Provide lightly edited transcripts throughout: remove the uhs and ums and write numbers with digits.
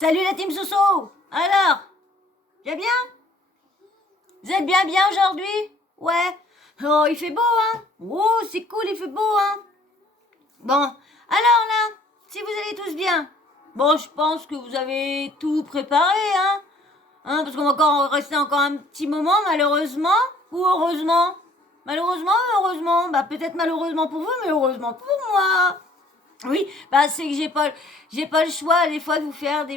Salut la team Soso. Alors, bien bien? Vous êtes bien aujourd'hui? Ouais. Oh, il fait beau, hein? Oh, c'est cool, il fait beau, hein? Bon, alors là, si vous allez tous bien, bon, je pense que vous avez tout préparé, hein? Parce qu'on va encore rester encore un petit moment, malheureusement, ou heureusement? Malheureusement ou heureusement? Bah, peut-être malheureusement pour vous, mais heureusement pour moi. Oui, bah c'est que j'ai pas le choix des fois de vous faire des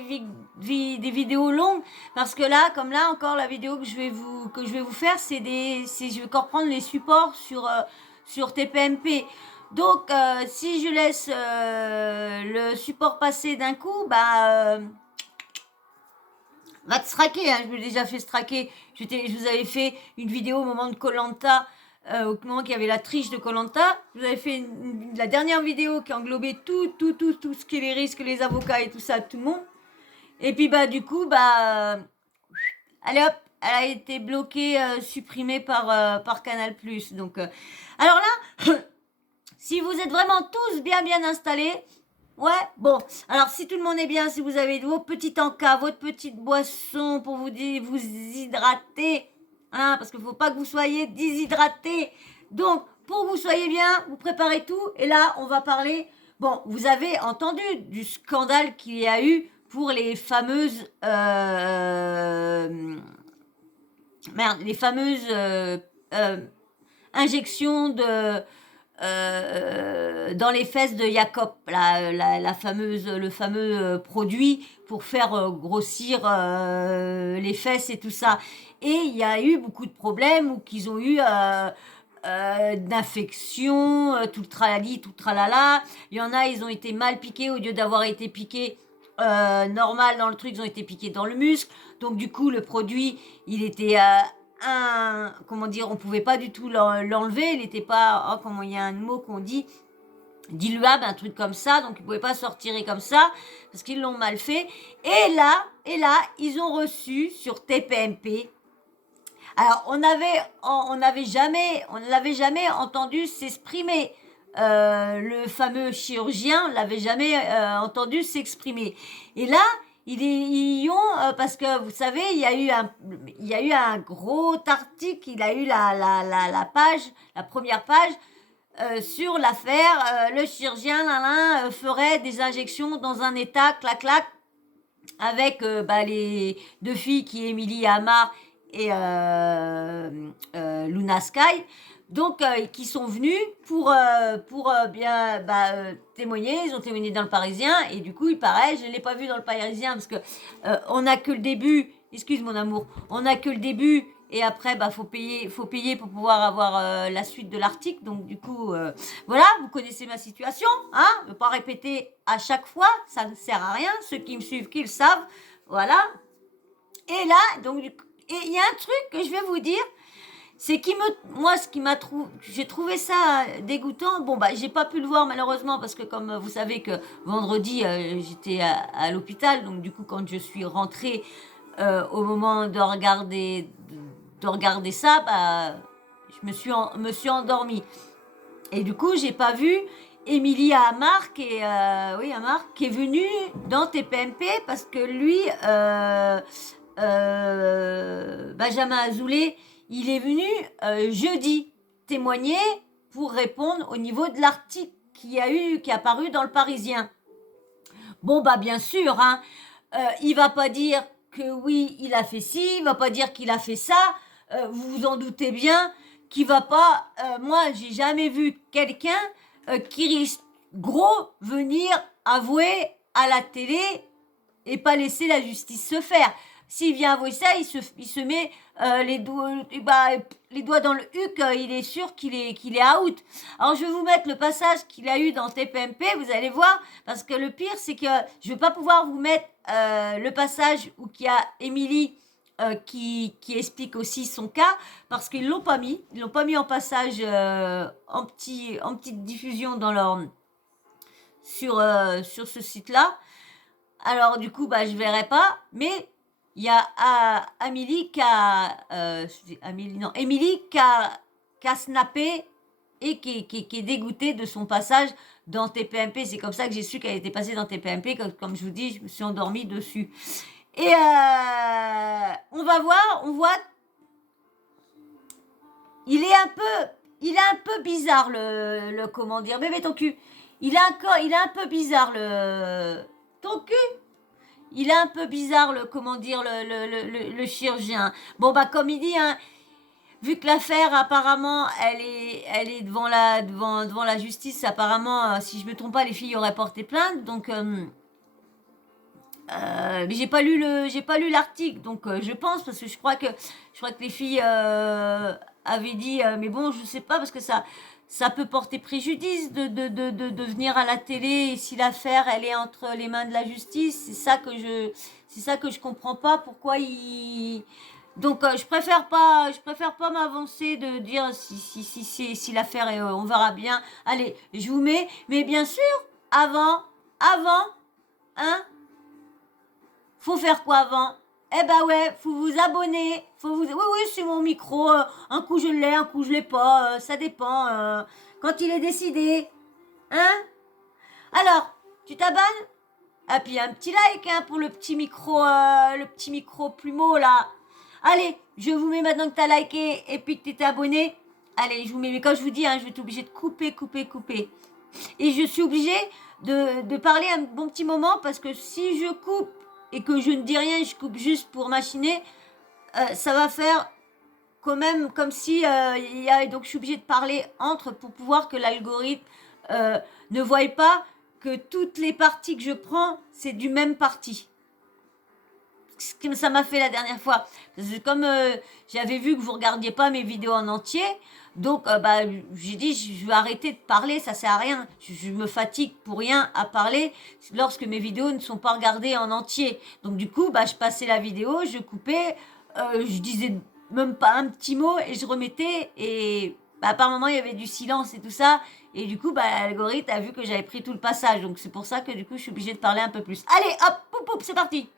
vidéos longues parce que là, comme là encore la vidéo que je vais vous faire, je vais encore prendre les supports sur TPMP. Donc si je laisse le support passer d'un coup, va te straquer, hein, je l'ai déjà fait straquer. Je vous avais fait une vidéo au moment de Colanta, au moment qu'il y avait la triche de Colanta. Je vous avais fait la dernière vidéo qui englobait tout ce qui est les risques, les avocats et tout ça, tout le monde. Et puis du coup, allez hop, elle a été bloquée, supprimée par Canal+. Donc, alors là, si vous êtes vraiment tous bien installés, ouais, bon. Alors, si tout le monde est bien, si vous avez vos petits encas, votre petite boisson pour vous hydrater, hein, parce qu'il ne faut pas que vous soyez déshydratés. Donc, pour que vous soyez bien, vous préparez tout. Et là, on va parler. Bon, vous avez entendu du scandale qu'il y a eu pour les fameuses. Les fameuses injections dans les fesses de Jacob, le fameux produit pour faire grossir les fesses et tout ça. Et il y a eu beaucoup de problèmes où qu'ils ont eu d'infections, tout le tralali, tout le tralala. Il y en a, ils ont été mal piqués au lieu d'avoir été piqués normal dans le truc, ils ont été piqués dans le muscle. Donc du coup, le produit, il était comment dire, on pouvait pas du tout l'enlever, il n'était pas, oh, comment il y a un mot qu'on dit, diluable, un truc comme ça, donc ils pouvaient pas sortir comme ça, parce qu'ils l'ont mal fait. Et là, ils ont reçu sur TPMP. Alors, on n'avait jamais entendu s'exprimer. Le fameux chirurgien, on l'avait jamais entendu s'exprimer. Et là, ils y ont, parce que vous savez, il y a eu un gros article, il a eu la page, la première page, sur l'affaire, le chirurgien ferait des injections dans un état clac avec les deux filles qui est Émilie Hamar et Luna Sky, donc qui sont venus pour bien témoigner. Ils ont témoigné dans le Parisien et du coup il paraît, je ne l'ai pas vu dans le Parisien parce que on n'a que le début, excuse mon amour, on n'a que le début et après faut payer pour pouvoir avoir la suite de l'article. Donc du coup voilà, vous connaissez ma situation, hein, ne pas répéter à chaque fois, ça ne sert à rien. Ceux qui me suivent, qui le savent, voilà. Et là, donc, il y a un truc que je vais vous dire, c'est moi, j'ai trouvé ça dégoûtant. Bon, j'ai pas pu le voir malheureusement parce que comme vous savez que vendredi, j'étais à l'hôpital, donc du coup, quand je suis rentrée au moment de regarder ça, me suis endormie. Et du coup, j'ai pas vu Émilie Hamar qui est venue dans TPMP parce que lui, Benjamin Azoulay, il est venu jeudi témoigner pour répondre au niveau de l'article qui est apparu dans le Parisien. Bon, bien sûr, hein, il va pas dire que oui, il a fait ci, il va pas dire qu'il a fait ça. Vous vous en doutez bien qu'il va pas. Moi, j'ai jamais vu quelqu'un qui risque gros venir avouer à la télé et pas laisser la justice se faire. S'il vient avouer ça, il se met les doigts dans le huc, il est sûr qu'il est out. Alors je vais vous mettre le passage qu'il a eu dans TPMP, vous allez voir, parce que le pire c'est que je ne vais pas pouvoir vous mettre le passage où il y a Émilie qui explique aussi son cas, parce qu'ils l'ont pas mis en passage en petite diffusion sur ce site-là. Alors du coup, je verrai pas, mais il y a Émilie qui a snappé et qui est dégoûtée de son passage dans TPMP. C'est comme ça que j'ai su qu'elle était passée dans TPMP. Comme je vous dis, je me suis endormie dessus. Et on va voir, on voit. Il est un peu bizarre le comment dire. Bébé ton cul. Il est un peu bizarre ton cul. Il est un peu bizarre comment dire le chirurgien. Bon bah comme il dit hein. Vu que l'affaire apparemment elle est devant la justice, apparemment si je me trompe pas les filles auraient porté plainte donc mais j'ai pas lu l'article donc je pense parce que je crois que les filles avaient dit mais bon je sais pas parce que ça peut porter préjudice de venir à la télé et si l'affaire elle est entre les mains de la justice, c'est ça que je comprends pas pourquoi il donc je préfère pas m'avancer de dire si l'affaire est on verra bien. Allez, je vous mets mais bien sûr avant hein faut faire quoi avant? Eh ben ouais, faut vous abonner. Oui, c'est mon micro. Un coup je l'ai, un coup je l'ai pas. Ça dépend. Quand il est décidé. Hein? Alors, tu t'abonnes? Ah, puis un petit like hein, pour le petit micro plumeau là. Allez, je vous mets maintenant que t'as liké et puis que t'es abonné. Allez, je vous mets. Mais quand je vous dis, hein, je vais être obligée de couper. Et je suis obligée de parler un bon petit moment parce que si je coupe et que je ne dis rien, je coupe juste pour machiner, ça va faire quand même comme si donc je suis obligée de parler entre pour pouvoir que l'algorithme ne voie pas que toutes les parties que je prends, c'est du même parti. Ce que ça m'a fait la dernière fois. Parce que comme j'avais vu que vous regardiez pas mes vidéos en entier, donc bah, j'ai dit je vais arrêter de parler, ça sert à rien. Je me fatigue pour rien à parler lorsque mes vidéos ne sont pas regardées en entier. Donc du coup, bah, je passais la vidéo, je coupais, je disais même pas un petit mot et je remettais et bah, par moment il y avait du silence et tout ça. Et du coup, bah, l'algorithme a vu que j'avais pris tout le passage. Donc c'est pour ça que du coup, je suis obligée de parler un peu plus. Allez, hop, poup, c'est parti.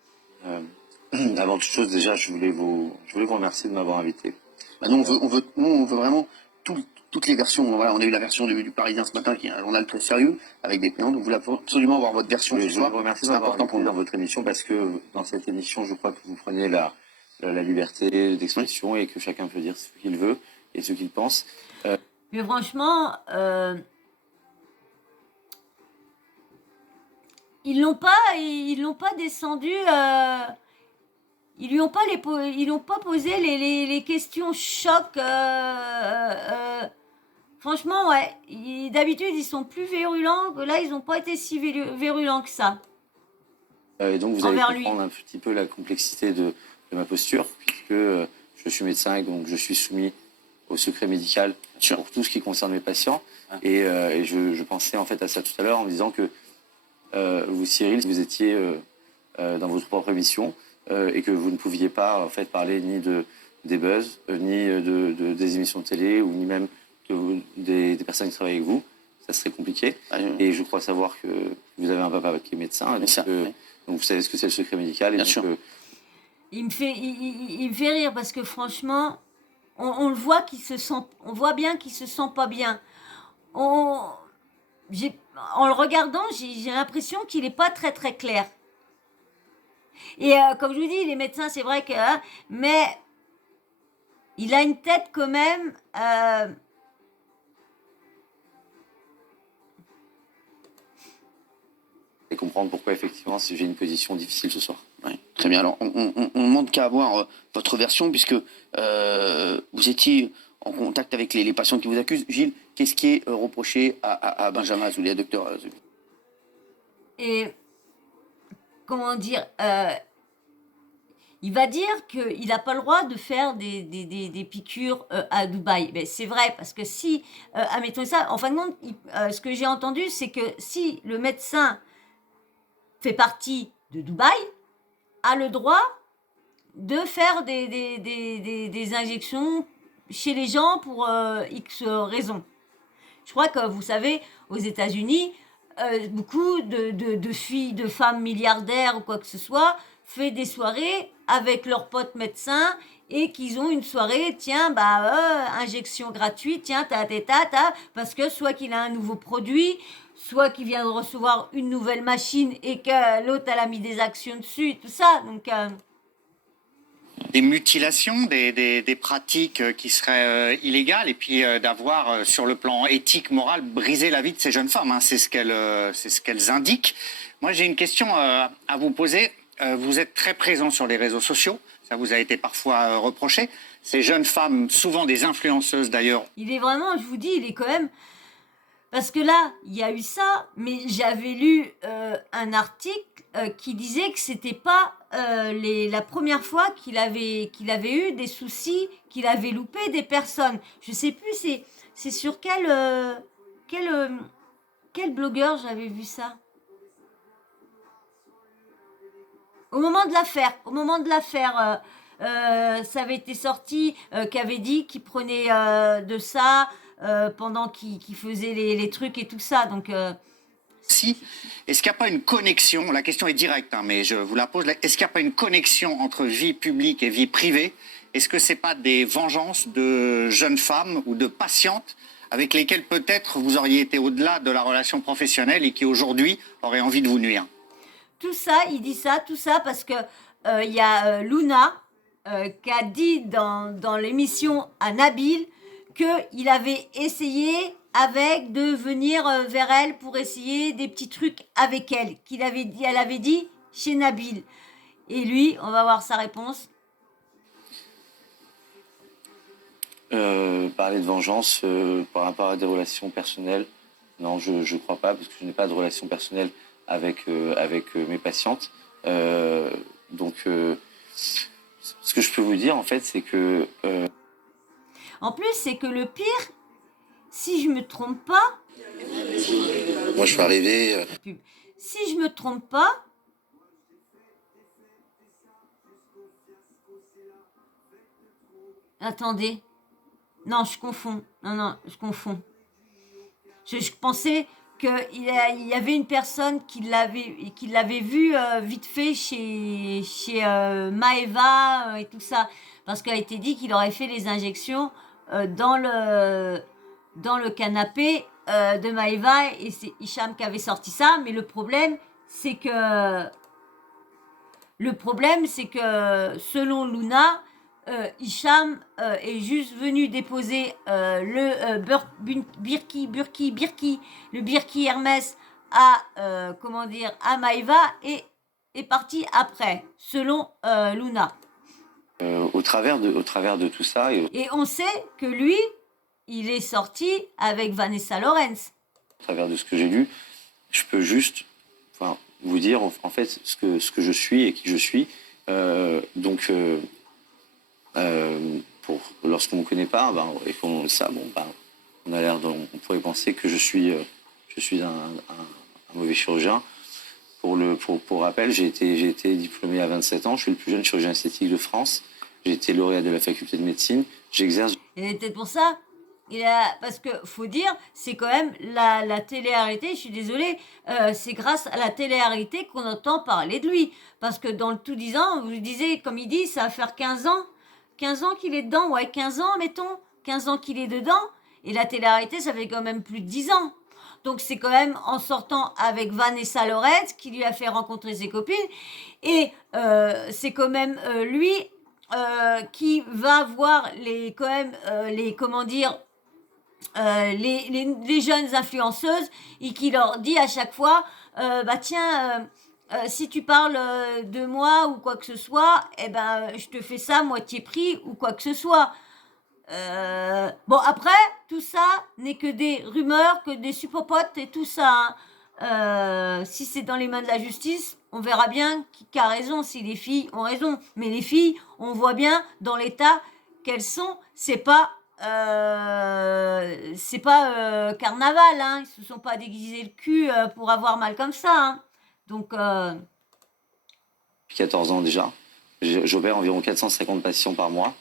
Avant toute chose, déjà, je voulais vous remercier de m'avoir invité. Bah, nous, on veut vraiment toutes les versions. Voilà, on a eu la version du Parisien ce matin, qui est un journal très sérieux, avec des plaignants. Donc, vous voulez absolument avoir votre version ce soir. Je vous remercie de m'avoir invité dans votre émission, parce que dans cette émission, je crois que vous prenez la liberté d'expression et que chacun peut dire ce qu'il veut et ce qu'il pense. Mais franchement, ils l'ont pas descendu. Ils lui ont pas posé les questions choc. Franchement, ouais. D'habitude, ils sont plus virulents. Là, ils n'ont pas été si virulents que ça. Et donc, vous allez comprendre un petit peu la complexité de ma posture, puisque je suis médecin et donc je suis soumis au secret médical pour tout ce qui concerne mes patients. Et je pensais en fait à ça tout à l'heure en me disant que vous, Cyril, vous étiez dans votre propre émission et que vous ne pouviez pas en fait parler ni des buzz, ni des émissions de télé, ou ni même des personnes qui travaillent avec vous. Ça serait compliqué. Et je crois savoir que vous avez un papa qui est médecin. Donc vous savez ce que c'est le secret médical. Et bien sûr. Il me fait rire parce que franchement, on le voit on voit bien qu'il se sent pas bien. En le regardant, j'ai l'impression qu'il n'est pas très très clair. Et comme je vous dis, les médecins, c'est vrai que... mais il a une tête quand même... Et comprendre pourquoi effectivement j'ai une position difficile ce soir. Oui, très bien. Alors, on demande qu'à avoir votre version, puisque vous étiez en contact avec les patients qui vous accusent. Gilles, qu'est-ce qui est reproché à Benjamin Azoulay, à docteur Azoulay? Et comment dire, il va dire qu'il n'a pas le droit de faire des piqûres à Dubaï. Mais c'est vrai, parce que si, admettons ça, en fin de compte, ce que j'ai entendu, c'est que si le médecin fait partie de Dubaï, a le droit de faire des injections chez les gens pour X raisons. Je crois que vous savez, aux États-Unis, beaucoup de filles, de femmes milliardaires ou quoi que ce soit, fait des soirées avec leurs potes médecins et qu'ils ont une soirée, tiens, injection gratuite, tiens, parce que soit qu'il a un nouveau produit, soit qu'il vient de recevoir une nouvelle machine et que l'autre, elle a mis des actions dessus, tout ça. Donc, des mutilations, des pratiques qui seraient illégales, et puis d'avoir, sur le plan éthique, moral, brisé la vie de ces jeunes femmes. Hein. C'est ce qu'elles indiquent. Moi, j'ai une question à vous poser. Vous êtes très présent sur les réseaux sociaux. Ça vous a été parfois reproché. Ces jeunes femmes, souvent des influenceuses d'ailleurs. Il est vraiment, je vous dis, il est quand même... Parce que là, il y a eu ça, mais j'avais lu un article qui disait que c'était pas la première fois qu'il avait eu des soucis, qu'il avait loupé des personnes. Je sais plus, c'est sur quel blogueur j'avais vu ça. Au moment de l'affaire, ça avait été sorti, qu'avait dit qu'il prenait de ça pendant qu'il faisait les trucs et tout ça. Donc, si, est-ce qu'il n'y a pas une connexion, la question est directe, hein, mais je vous la pose, est-ce qu'il n'y a pas une connexion entre vie publique et vie privée? Est-ce que ce n'est pas des vengeances de jeunes femmes ou de patientes avec lesquelles peut-être vous auriez été au-delà de la relation professionnelle et qui aujourd'hui auraient envie de vous nuire? Tout ça, il dit ça, tout ça parce que il y a Luna qui a dit dans l'émission à Nabil qu'il avait essayé de venir vers elle pour essayer des petits trucs avec elle, elle avait dit chez Nabil. Et lui, on va voir sa réponse. Parler de vengeance par rapport à des relations personnelles, non, je ne crois pas, parce que je n'ai pas de relation personnelle avec mes patientes. Donc, ce que je peux vous dire, en fait, c'est que... En plus, c'est que le pire, si je me trompe pas... Moi, je suis arrivé... Si je me trompe pas... Attendez. Non, je confonds. Non, je confonds. Je pensais qu'il y avait une personne qui l'avait vu vite fait chez Maeva et tout ça. Parce qu'il a été dit qu'il aurait fait les injections dans le canapé de Maeva, et c'est Hicham qui avait sorti ça. Mais le problème, c'est que selon Luna, Hicham est juste venu déposer le Birki Hermès à Maeva et est parti après, selon Luna. Au travers de tout ça. Et on sait que lui, il est sorti avec Vanessa Lawrence. Au travers de ce que j'ai lu, je peux juste vous dire en fait ce que je suis et qui je suis. Lorsqu'on ne me connaît pas, et qu'on ça, on a l'air on pourrait penser que je suis un mauvais chirurgien. Pour rappel, j'ai été diplômé à 27 ans, je suis le plus jeune chirurgien esthétique de France, j'ai été lauréat de la faculté de médecine, j'exerce... Et peut-être pour ça, parce que faut dire, c'est quand même la télé-réalité, je suis désolée, c'est grâce à la télé-réalité qu'on entend parler de lui. Parce que dans le tout 10 ans, vous disiez, comme il dit, ça va faire 15 ans. 15 ans qu'il est dedans, ouais, 15 ans, mettons. 15 ans qu'il est dedans. Et la télé-réalité, ça fait quand même plus de 10 ans. Donc c'est quand même en sortant avec Vanessa Lawrence qui lui a fait rencontrer ses copines. Et c'est quand même lui qui va voir les jeunes influenceuses et qui leur dit à chaque fois si tu parles de moi ou quoi que ce soit, je te fais ça moitié prix ou quoi que ce soit. Après, tout ça n'est que des rumeurs, que des suppopotes et tout ça. Hein. Si c'est dans les mains de la justice, on verra bien qui a raison, si les filles ont raison. Mais les filles, on voit bien dans l'état qu'elles sont, c'est pas carnaval, hein. Ils se sont pas déguisés le cul pour avoir mal comme ça. Hein. Donc... Depuis 14 ans déjà, j'opère environ 450 patients par mois.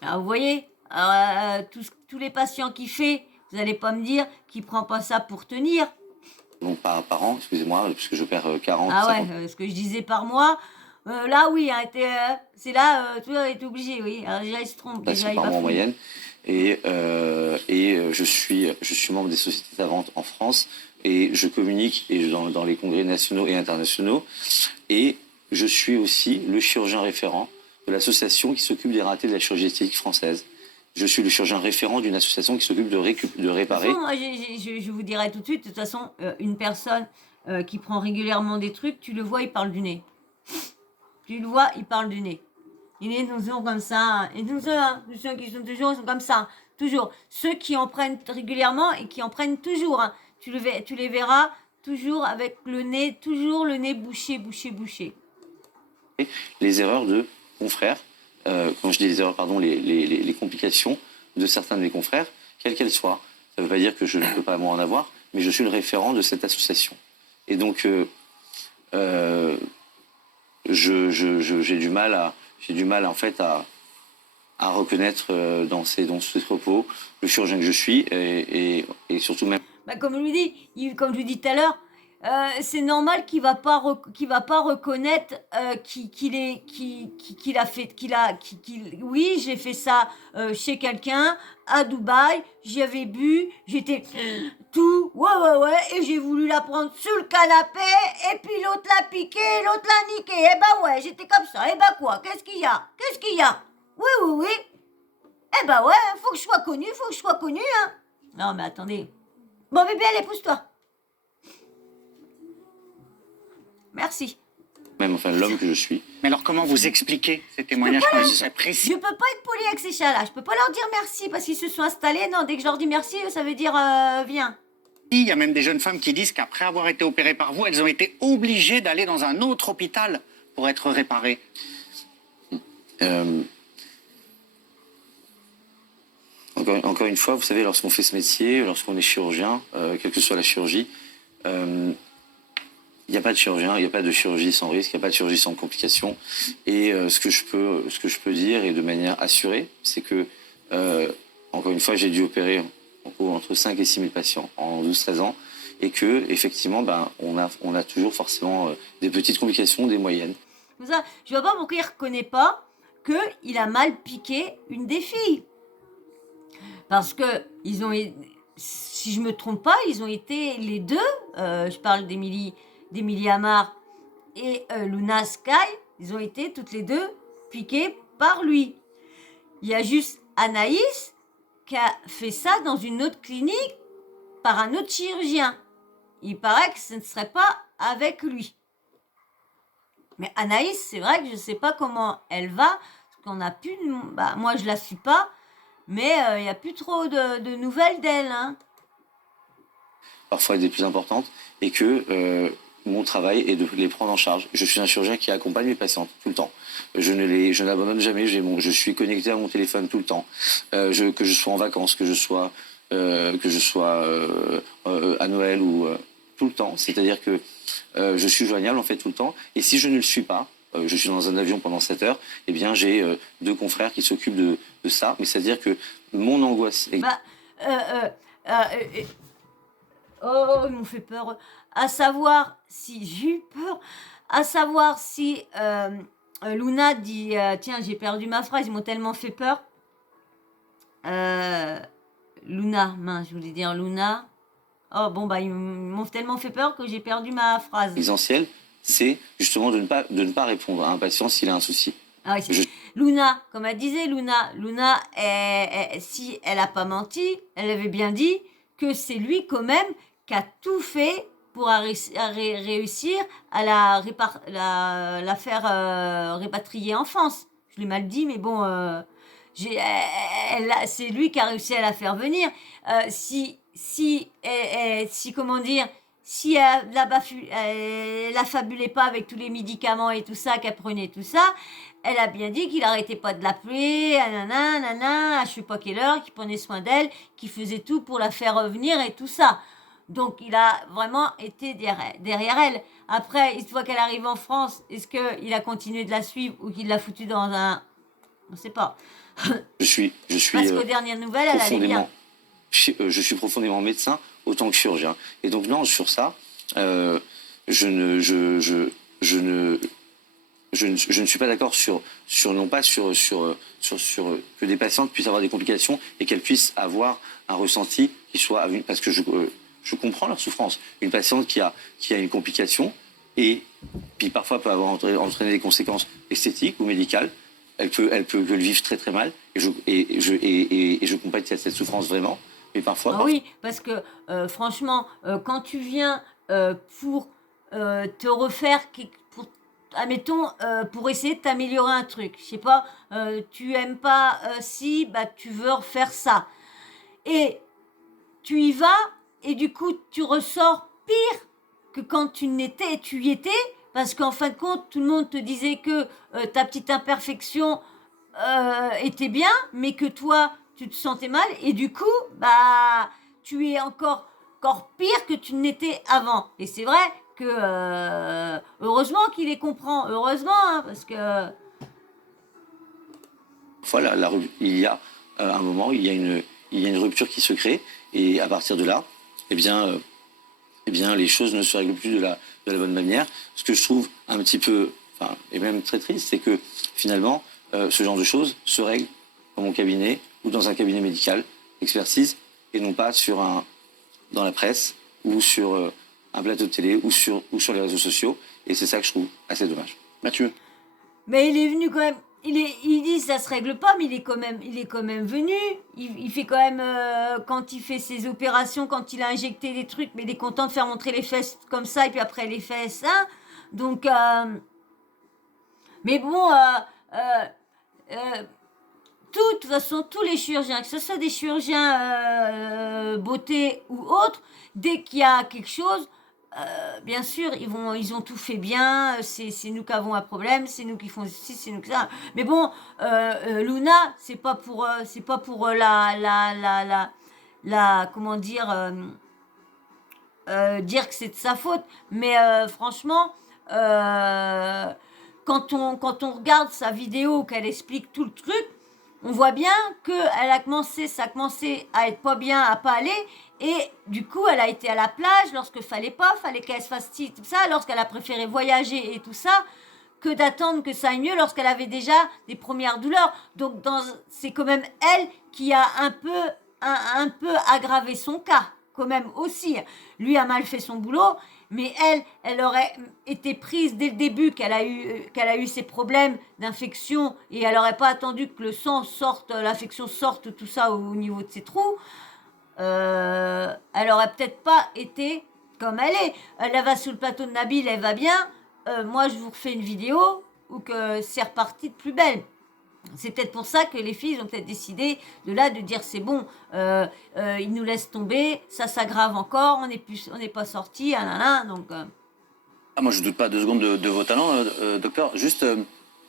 Alors vous voyez, tous les patients qu'il fait, vous n'allez pas me dire qu'il prend pas ça pour tenir. Donc par an, excusez-moi, puisque j'opère 40, Ah 50. ouais, ce que je disais par mois, là oui, hein, c'est là, tu es obligé, oui. Alors déjà, il se trompe, déjà, il par mois en bafouille. moyenne. Et je suis membre des sociétés savantes en France et je communique dans les congrès nationaux et internationaux. Et je suis aussi le chirurgien référent de l'association qui s'occupe des ratés de la chirurgie esthétique française. Je suis le chirurgien référent d'une association qui s'occupe de réparer. De toute façon, je vous dirai tout de suite, de toute façon, une personne qui prend régulièrement des trucs, tu le vois, il parle du nez. Tu le vois, il parle du nez. Il est toujours comme ça. Et tous ceux qui sont toujours, ils sont comme ça. Toujours. Ceux qui en prennent régulièrement et qui en prennent toujours. Hein. Tu les verras toujours avec le nez, toujours le nez bouché, bouché, bouché. Les erreurs de confrères, quand je dis les erreurs, pardon, les complications de certains de mes confrères, quelles qu'elles soient. Ça ne veut pas dire que je ne peux pas moi en avoir, mais je suis le référent de cette association. Et donc, j'ai du mal en fait à reconnaître dans ces propos le chirurgien que je suis et surtout même. Bah, comme je lui dis tout à l'heure, c'est normal qu'il va pas reconnaître oui, j'ai fait ça chez quelqu'un à Dubaï, j'y avais bu, j'étais tout ouais et j'ai voulu la prendre sous le canapé et puis l'autre l'a piqué, l'autre l'a niqué. Eh ben ouais, j'étais comme ça. Eh ben quoi? Qu'est-ce qu'il y a? Oui. Eh ben ouais, faut que je sois connu, hein. Non mais attendez. Bon bébé, allez, pousse-toi. Merci. Même enfin l'homme que je suis. Mais alors comment vous expliquez ces témoignages quand même très précis? Je peux pas être poli avec ces chats-là. Je peux pas leur dire merci parce qu'ils se sont installés. Non, dès que je leur dis merci, ça veut dire viens. Il y a même des jeunes femmes qui disent qu'après avoir été opérées par vous, elles ont été obligées d'aller dans un autre hôpital pour être réparées. Encore une fois, vous savez, lorsqu'on fait ce métier, lorsqu'on est chirurgien, quelle que soit la chirurgie, il n'y a pas de chirurgien, il n'y a pas de chirurgie sans risque, il n'y a pas de chirurgie sans complications. Et ce que je peux dire, et de manière assurée, c'est que, encore une fois, j'ai dû opérer entre 5 et 6 000 patients en 12-13 ans, et que effectivement, on a toujours forcément des petites complications, des moyennes. Ça, je vois pas pourquoi il reconnaît pas qu'il a mal piqué une des filles. Parce que si je me trompe pas, ils ont été les deux, je parle d'Émilie Amar et Luna Sky, ils ont été toutes les deux piquées par lui. Il y a juste Anaïs qui a fait ça dans une autre clinique par un autre chirurgien. Il paraît que ce ne serait pas avec lui. Mais Anaïs, c'est vrai que je ne sais pas comment elle va, parce qu'on a plus, moi je la suis pas, mais il n'y a plus trop de nouvelles d'elle. Hein. Parfois des plus importantes, et que mon travail est de les prendre en charge. Je suis un chirurgien qui accompagne mes patientes tout le temps. Je n'abandonne jamais, je suis connecté à mon téléphone tout le temps. Que je sois en vacances, que je sois à Noël ou tout le temps. C'est-à-dire que je suis joignable en fait tout le temps. Et si je ne le suis pas, je suis dans un avion pendant 7 heures, eh bien j'ai 2 confrères qui s'occupent de ça. Mais c'est-à-dire que mon angoisse... Oh, ils m'ont fait peur. À savoir si j'ai eu peur, à savoir si Luna dit tiens, j'ai perdu ma phrase, ils m'ont tellement fait peur. Luna, mince, je voulais dire Luna. Oh bon, ils m'ont tellement fait peur que j'ai perdu ma phrase. L'essentiel, c'est justement de ne pas répondre à un patient s'il a un souci. Ah oui, Luna, comme elle disait, Luna, si elle n'a pas menti, elle avait bien dit que c'est lui quand même qui a tout fait pour réussir à la faire répatrier en France. Je l'ai mal dit, mais bon, c'est lui qui a réussi à la faire venir. Si comment dire, si elle affabulait pas avec tous les médicaments et tout ça, qu'elle prenait tout ça, elle a bien dit qu'il arrêtait pas de l'appeler, à je sais pas quelle heure, qu'il prenait soin d'elle, qu'il faisait tout pour la faire revenir et tout ça. Donc, il a vraiment été derrière elle. Après, une fois qu'elle arrive en France, est-ce qu'il a continué de la suivre ou qu'il l'a foutue dans un... On ne sait pas. Je suis parce qu'aux dernières nouvelles, elle allait bien. Je suis profondément médecin autant que chirurgien. Et donc, non, sur ça, je ne suis pas d'accord sur que des patientes puissent avoir des complications et qu'elles puissent avoir un ressenti qui soit, parce que je comprends leur souffrance. Une patiente qui a une complication et puis parfois peut avoir entraîné des conséquences esthétiques ou médicales, elle peut le vivre très très mal et je compatis à cette souffrance vraiment. Mais parfois. Ah oui, parce que franchement, quand tu viens pour te refaire, admettons, pour essayer de t'améliorer un truc, je sais pas, tu aimes pas si, bah tu veux refaire ça. Et tu y vas, et du coup, tu ressors pire que quand tu y étais, parce qu'en fin de compte, tout le monde te disait que ta petite imperfection était bien, mais que toi, tu te sentais mal, et du coup, bah, tu es encore pire que tu n'étais avant. Et c'est vrai que heureusement qu'il les comprend, heureusement, hein, parce que voilà, il y a un moment, il y a une rupture qui se crée, et à partir de là, eh bien, les choses ne se règlent plus de la bonne manière. Ce que je trouve un petit peu, et même très triste, c'est que finalement, ce genre de choses se règlent dans mon cabinet ou dans un cabinet médical, expertise, et non pas dans la presse ou sur un plateau de télé ou sur les réseaux sociaux. Et c'est ça que je trouve assez dommage. Mathieu. Mais il est venu quand même. Il dit ça se règle pas, mais il est quand même venu. Il fait quand même quand il fait ses opérations, quand il a injecté des trucs, mais il est content de faire montrer les fesses comme ça et puis après les fesses, hein. Donc, mais bon, de toute façon, tous les chirurgiens, que ce soit des chirurgiens beauté ou autres, dès qu'il y a quelque chose, bien sûr, ils ont tout fait bien. C'est nous qui avons un problème, c'est nous qui font ceci, c'est nous qui ça. Mais bon, Luna, c'est pas pour comment dire, dire que c'est de sa faute. Mais franchement, quand on regarde sa vidéo, qu'elle explique tout le truc, on voit bien que ça a commencé à être pas bien, à pas aller, et du coup, elle a été à la plage lorsque fallait qu'elle se fasse ci, tout ça, lorsqu'elle a préféré voyager et tout ça, que d'attendre que ça aille mieux lorsqu'elle avait déjà des premières douleurs. Donc, c'est quand même elle qui a un peu aggravé son cas, quand même aussi. Lui a mal fait son boulot, mais elle aurait été prise dès le début qu'elle a eu ces problèmes d'infection et elle n'aurait pas attendu que le sang sorte, l'infection sorte, tout ça au niveau de ses trous. Elle aurait peut-être pas été comme elle est. Elle va sur le plateau de Nabil, elle va bien. Moi, je vous refais une vidéo où que c'est reparti de plus belle. C'est peut-être pour ça que les filles ont peut-être décidé de dire c'est bon, ils nous laissent tomber, ça s'aggrave encore, on n'est pas sorti, donc. Moi, je ne doute pas 2 secondes de vos talents, docteur. Juste,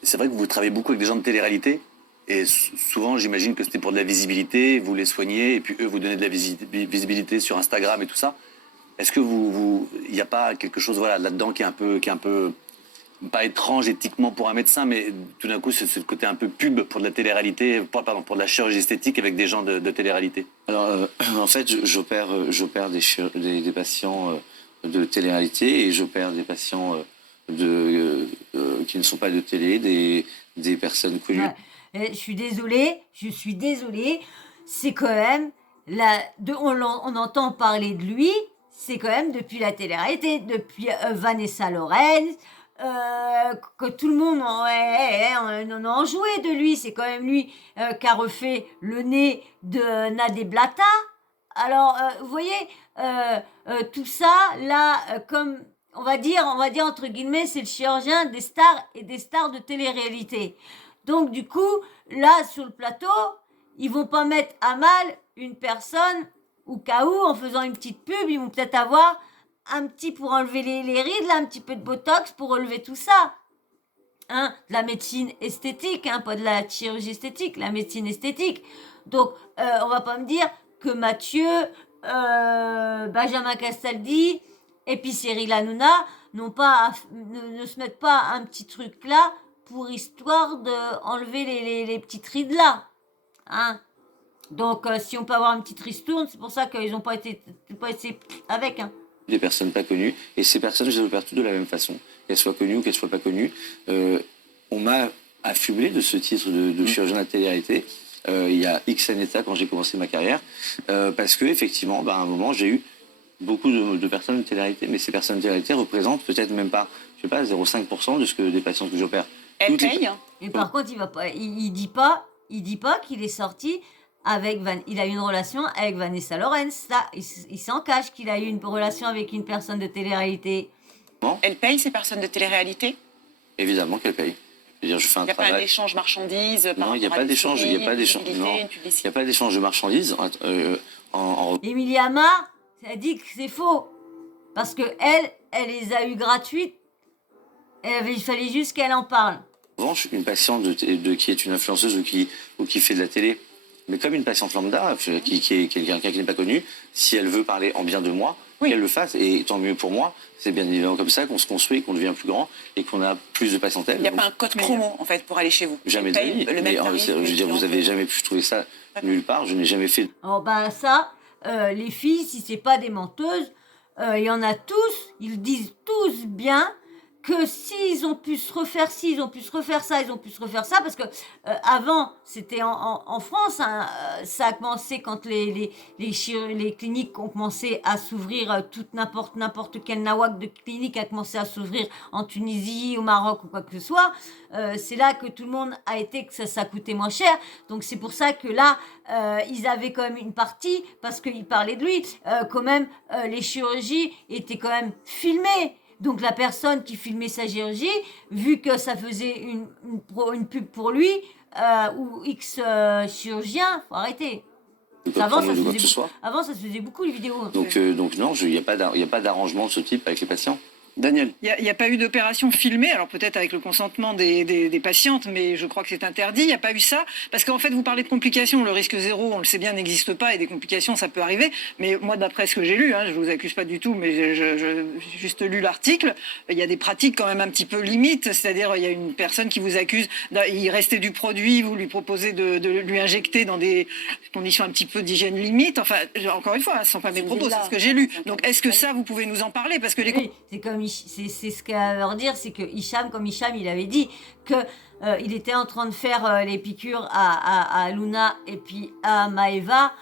c'est vrai que vous travaillez beaucoup avec des gens de télé-réalité. Et souvent, j'imagine que c'était pour de la visibilité, vous les soignez, et puis eux vous donnez de la visibilité sur Instagram et tout ça. Est-ce que il n'y a pas quelque chose là-dedans qui est un peu pas étrange éthiquement pour un médecin, mais tout d'un coup, c'est le côté un peu pub pour de la télé-réalité, pour de la chirurgie esthétique avec des gens de télé-réalité. Alors, en fait, j'opère des patients de télé-réalité et j'opère des patients qui ne sont pas de télé, des personnes connues. Ouais. Je suis désolée, c'est quand même, on entend parler de lui, c'est quand même depuis la télé-réalité, depuis Vanessa Lorenz, que tout le monde en a enjoué de lui. C'est quand même lui qui a refait le nez de Nadé Blata. Alors, vous voyez, tout ça, là, comme on va dire entre guillemets, c'est le chirurgien des stars et des stars de télé-réalité. Donc, du coup, là, sur le plateau, ils vont pas mettre à mal une personne, au cas où, en faisant une petite pub, ils vont peut-être avoir pour enlever les rides, là, un petit peu de botox pour relever tout ça. Hein, de la médecine esthétique, hein, pas de la chirurgie esthétique, la médecine esthétique. Donc, on va pas me dire que Mathieu, Benjamin Castaldi et puis Cyril Hanouna ne se mettent pas un petit truc là pour histoire d'enlever les petites rides là. Hein. Donc, si on peut avoir une petite ristourne, c'est pour ça qu'ils n'ont pas été avec. Hein. des personnes pas connues. Et ces personnes, je les opère toutes de la même façon, qu'elles soient connues ou qu'elles soient pas connues. On m'a affublé de ce titre de chirurgien de la télé-réalité il y a X années de ça, quand j'ai commencé ma carrière, parce que effectivement, à un moment, j'ai eu beaucoup de personnes de télé-réalité, mais ces personnes de télé-réalité représentent peut-être même pas, 0,5% des patients que j'opère. Elle paye. Et par contre, il dit pas qu'il est sorti avec il a eu une relation avec Vanessa Lawrence. Ça, il s'en cache qu'il a eu une relation avec une personne de télé-réalité. Elle paye ces personnes de télé-réalité? Évidemment qu'elle paye. Je veux dire, je fais un travail. Il n'y a pas d'échange marchandises? Non, il n'y a pas d'échange. Il n'y a pas d'échange. Non, il n'y a pas d'échange de marchandises. Emilia Amar, elle dit que c'est faux. Parce que elle les a eues gratuites. Il fallait juste qu'elle en parle. En revanche, une patiente qui est une influenceuse ou qui fait de la télé, mais comme une patiente lambda, qui est quelqu'un qui n'est pas connu, si elle veut parler en bien de moi, qu'elle le fasse. Et tant mieux pour moi. C'est bien évidemment comme ça qu'on se construit, qu'on devient plus grand et qu'on a plus de patientèle. Il n'y a pas un code promo, en fait, pour aller chez vous? Jamais de la vie. Je veux dire, vous avez jamais pu trouver ça nulle part. Je n'ai jamais fait. Oh, ça, les filles, si c'est pas des menteuses, il y en a tous, ils disent tous bien que s'ils ont pu se refaire ci, ils ont pu se refaire ça, ils ont pu se refaire ça, parce que avant, c'était en France, hein, ça a commencé quand les cliniques ont commencé à s'ouvrir, n'importe quel nawak de clinique a commencé à s'ouvrir en Tunisie, au Maroc ou quoi que ce soit. C'est là que tout le monde a été, que ça coûtait moins cher. Donc c'est pour ça que là, ils avaient quand même une partie, parce qu'ils parlaient de lui, quand même, les chirurgies étaient quand même filmées. Donc la personne qui filmait sa chirurgie, vu que ça faisait une pub pour lui, ou X chirurgien, faut arrêter. Avant ça se faisait beaucoup les vidéos. Donc non, il n'y a pas d'arrangement de ce type avec les patients. Daniel. Il n'y a pas eu d'opération filmée, alors peut-être avec le consentement des patientes, mais je crois que c'est interdit. Il n'y a pas eu ça, parce qu'en fait, vous parlez de complications. Le risque zéro, on le sait bien, n'existe pas, et des complications, ça peut arriver. Mais moi, d'après ce que j'ai lu, je ne vous accuse pas du tout, mais j'ai juste lu l'article, il y a des pratiques quand même un petit peu limites. C'est-à-dire, il y a une personne qui vous accuse, il restait du produit, vous lui proposez de lui injecter dans des conditions un petit peu d'hygiène limite. Enfin, encore une fois, ce ne sont pas mes propos, c'est ce que j'ai lu. Donc, est-ce que ça, vous pouvez nous en parler? Parce que oui, c'est comme c'est ce qu'à leur dire, c'est que Hicham, il avait dit que il était en train de faire les piqûres à Luna et puis à Maeva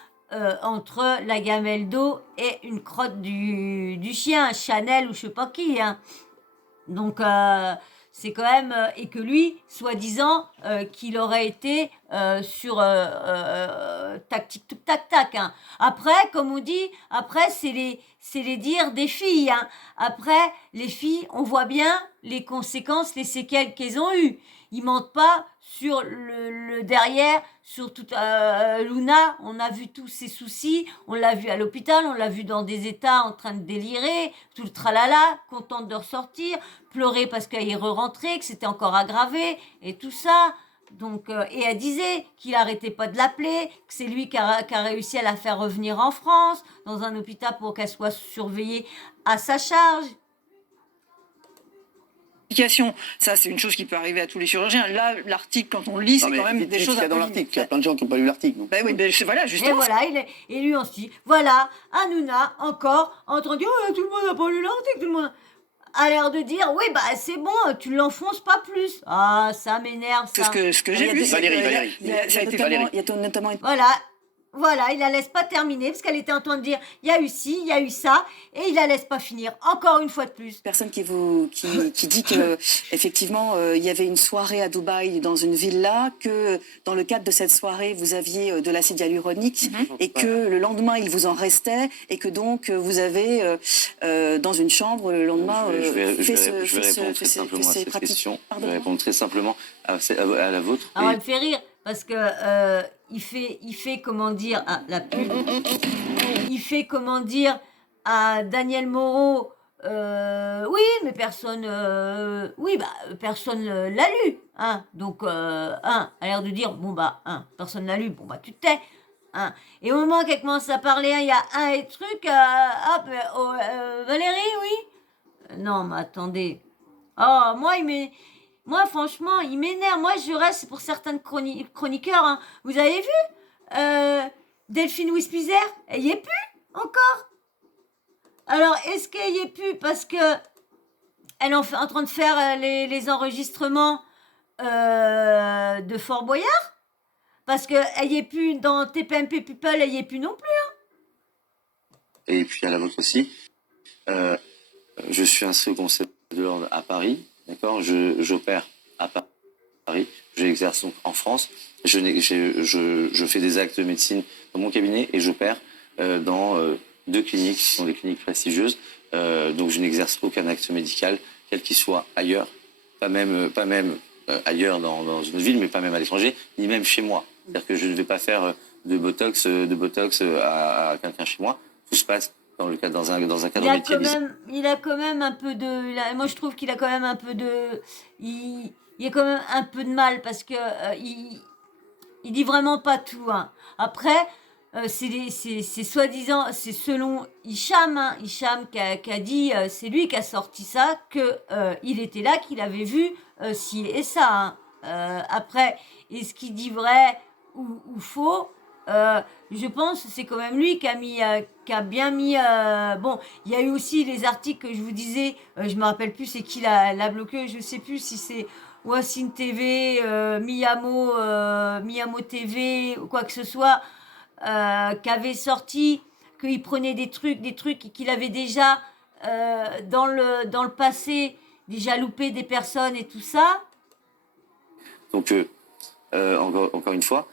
entre la gamelle d'eau et une crotte du chien, Chanel ou je sais pas qui. Hein. Donc c'est quand même et que lui, soi-disant, qu'il aurait été sur tactique tout tac tac. Hein. Après, comme on dit, après c'est les dires des filles. Hein. Après, les filles, on voit bien les conséquences, les séquelles qu'elles ont eues. Ils mentent pas sur le derrière, sur toute Luna. On a vu tous ses soucis, on l'a vu à l'hôpital, on l'a vu dans des états en train de délirer, tout le tralala, contente de ressortir, pleurer parce qu'elle est re-rentrée, que c'était encore aggravé et tout ça. Donc, et elle disait qu'il arrêtait pas de l'appeler, que c'est lui qui a réussi à la faire revenir en France, dans un hôpital pour qu'elle soit surveillée à sa charge. Ça, c'est une chose qui peut arriver à tous les chirurgiens. Là, l'article, quand on le lit, c'est quand même des choses qu'il y a dans l'article. Il y a plein de gens qui n'ont pas lu l'article. Ben oui, ben voilà, justement. Et voilà, et lui aussi. Voilà, Hanouna, encore, en train de dire, oh, tout le monde n'a pas lu l'article, tout le monde a l'air de dire, oui, c'est bon, tu l'enfonces pas plus. Ah, ça m'énerve, ça. C'est ce que j'ai vu. Valérie. Il y a notamment... Voilà, il la laisse pas terminer parce qu'elle était en train de dire il y a eu ci, il y a eu ça et il la laisse pas finir encore une fois de plus. Personne qui dit que effectivement il y avait une soirée à Dubaï dans une villa, que dans le cadre de cette soirée vous aviez de l'acide hyaluronique et que le lendemain il vous en restait et que donc vous avez dans une chambre le lendemain je vais répondre très simplement à cette question. Je vais répondre très simplement à la vôtre. Alors elle me fait rire parce que il fait comment dire la pub. Il fait comment dire à Daniel Moreau. Oui, mais personne. Personne l'a lu. Hein. Donc a l'air de dire personne l'a lu. Tu te tais. Hein. Et au moment qu'elle commence à parler, il y a un truc. Valérie, oui. Non, mais attendez. Oh, moi, franchement, il m'énerve. Moi, je reste pour certains chroniqueurs. Hein. Vous avez vu Delphine Wispizer, elle y est plus encore. Alors, est-ce qu'elle y est plus parce que elle est en train de faire les enregistrements de Fort Boyard? Parce qu'elle y est plus dans TPMP People, elle y est plus non plus. Et puis à la vôtre aussi. Je suis inscrit au Conseil de l'ordre à Paris, d'accord. J'opère à Paris. J'exerce donc en France. Je fais des actes de médecine dans mon cabinet et j'opère dans 2 cliniques qui sont des cliniques prestigieuses. Donc je n'exerce aucun acte médical, quel qu'il soit ailleurs, pas même ailleurs dans une ville, mais pas même à l'étranger, ni même chez moi. C'est-à-dire que je ne vais pas faire de botox à quelqu'un chez moi. Tout se passe dans un cadre médicalisé. Il a quand même un peu de. Moi, je trouve qu'il a quand même un peu de. Il a quand même un peu de mal parce que il dit vraiment pas tout. Hein. Après, c'est soi-disant, c'est selon Hicham, hein, Hicham qui a dit, c'est lui qui a sorti ça, que il était là, qu'il avait vu ci et ça. Hein. Après, est-ce qu'il dit vrai ou faux? Je pense que c'est quand même lui qui a bien mis. Bon, il y a eu aussi les articles que je vous disais. Je me rappelle plus c'est qui l'a bloqué. Je sais plus si c'est Wassine TV, Miyamo TV ou quoi que ce soit, qui avait sorti qu'il prenait des trucs et qu'il avait déjà dans le passé déjà loupé des personnes et tout ça. Donc encore une fois.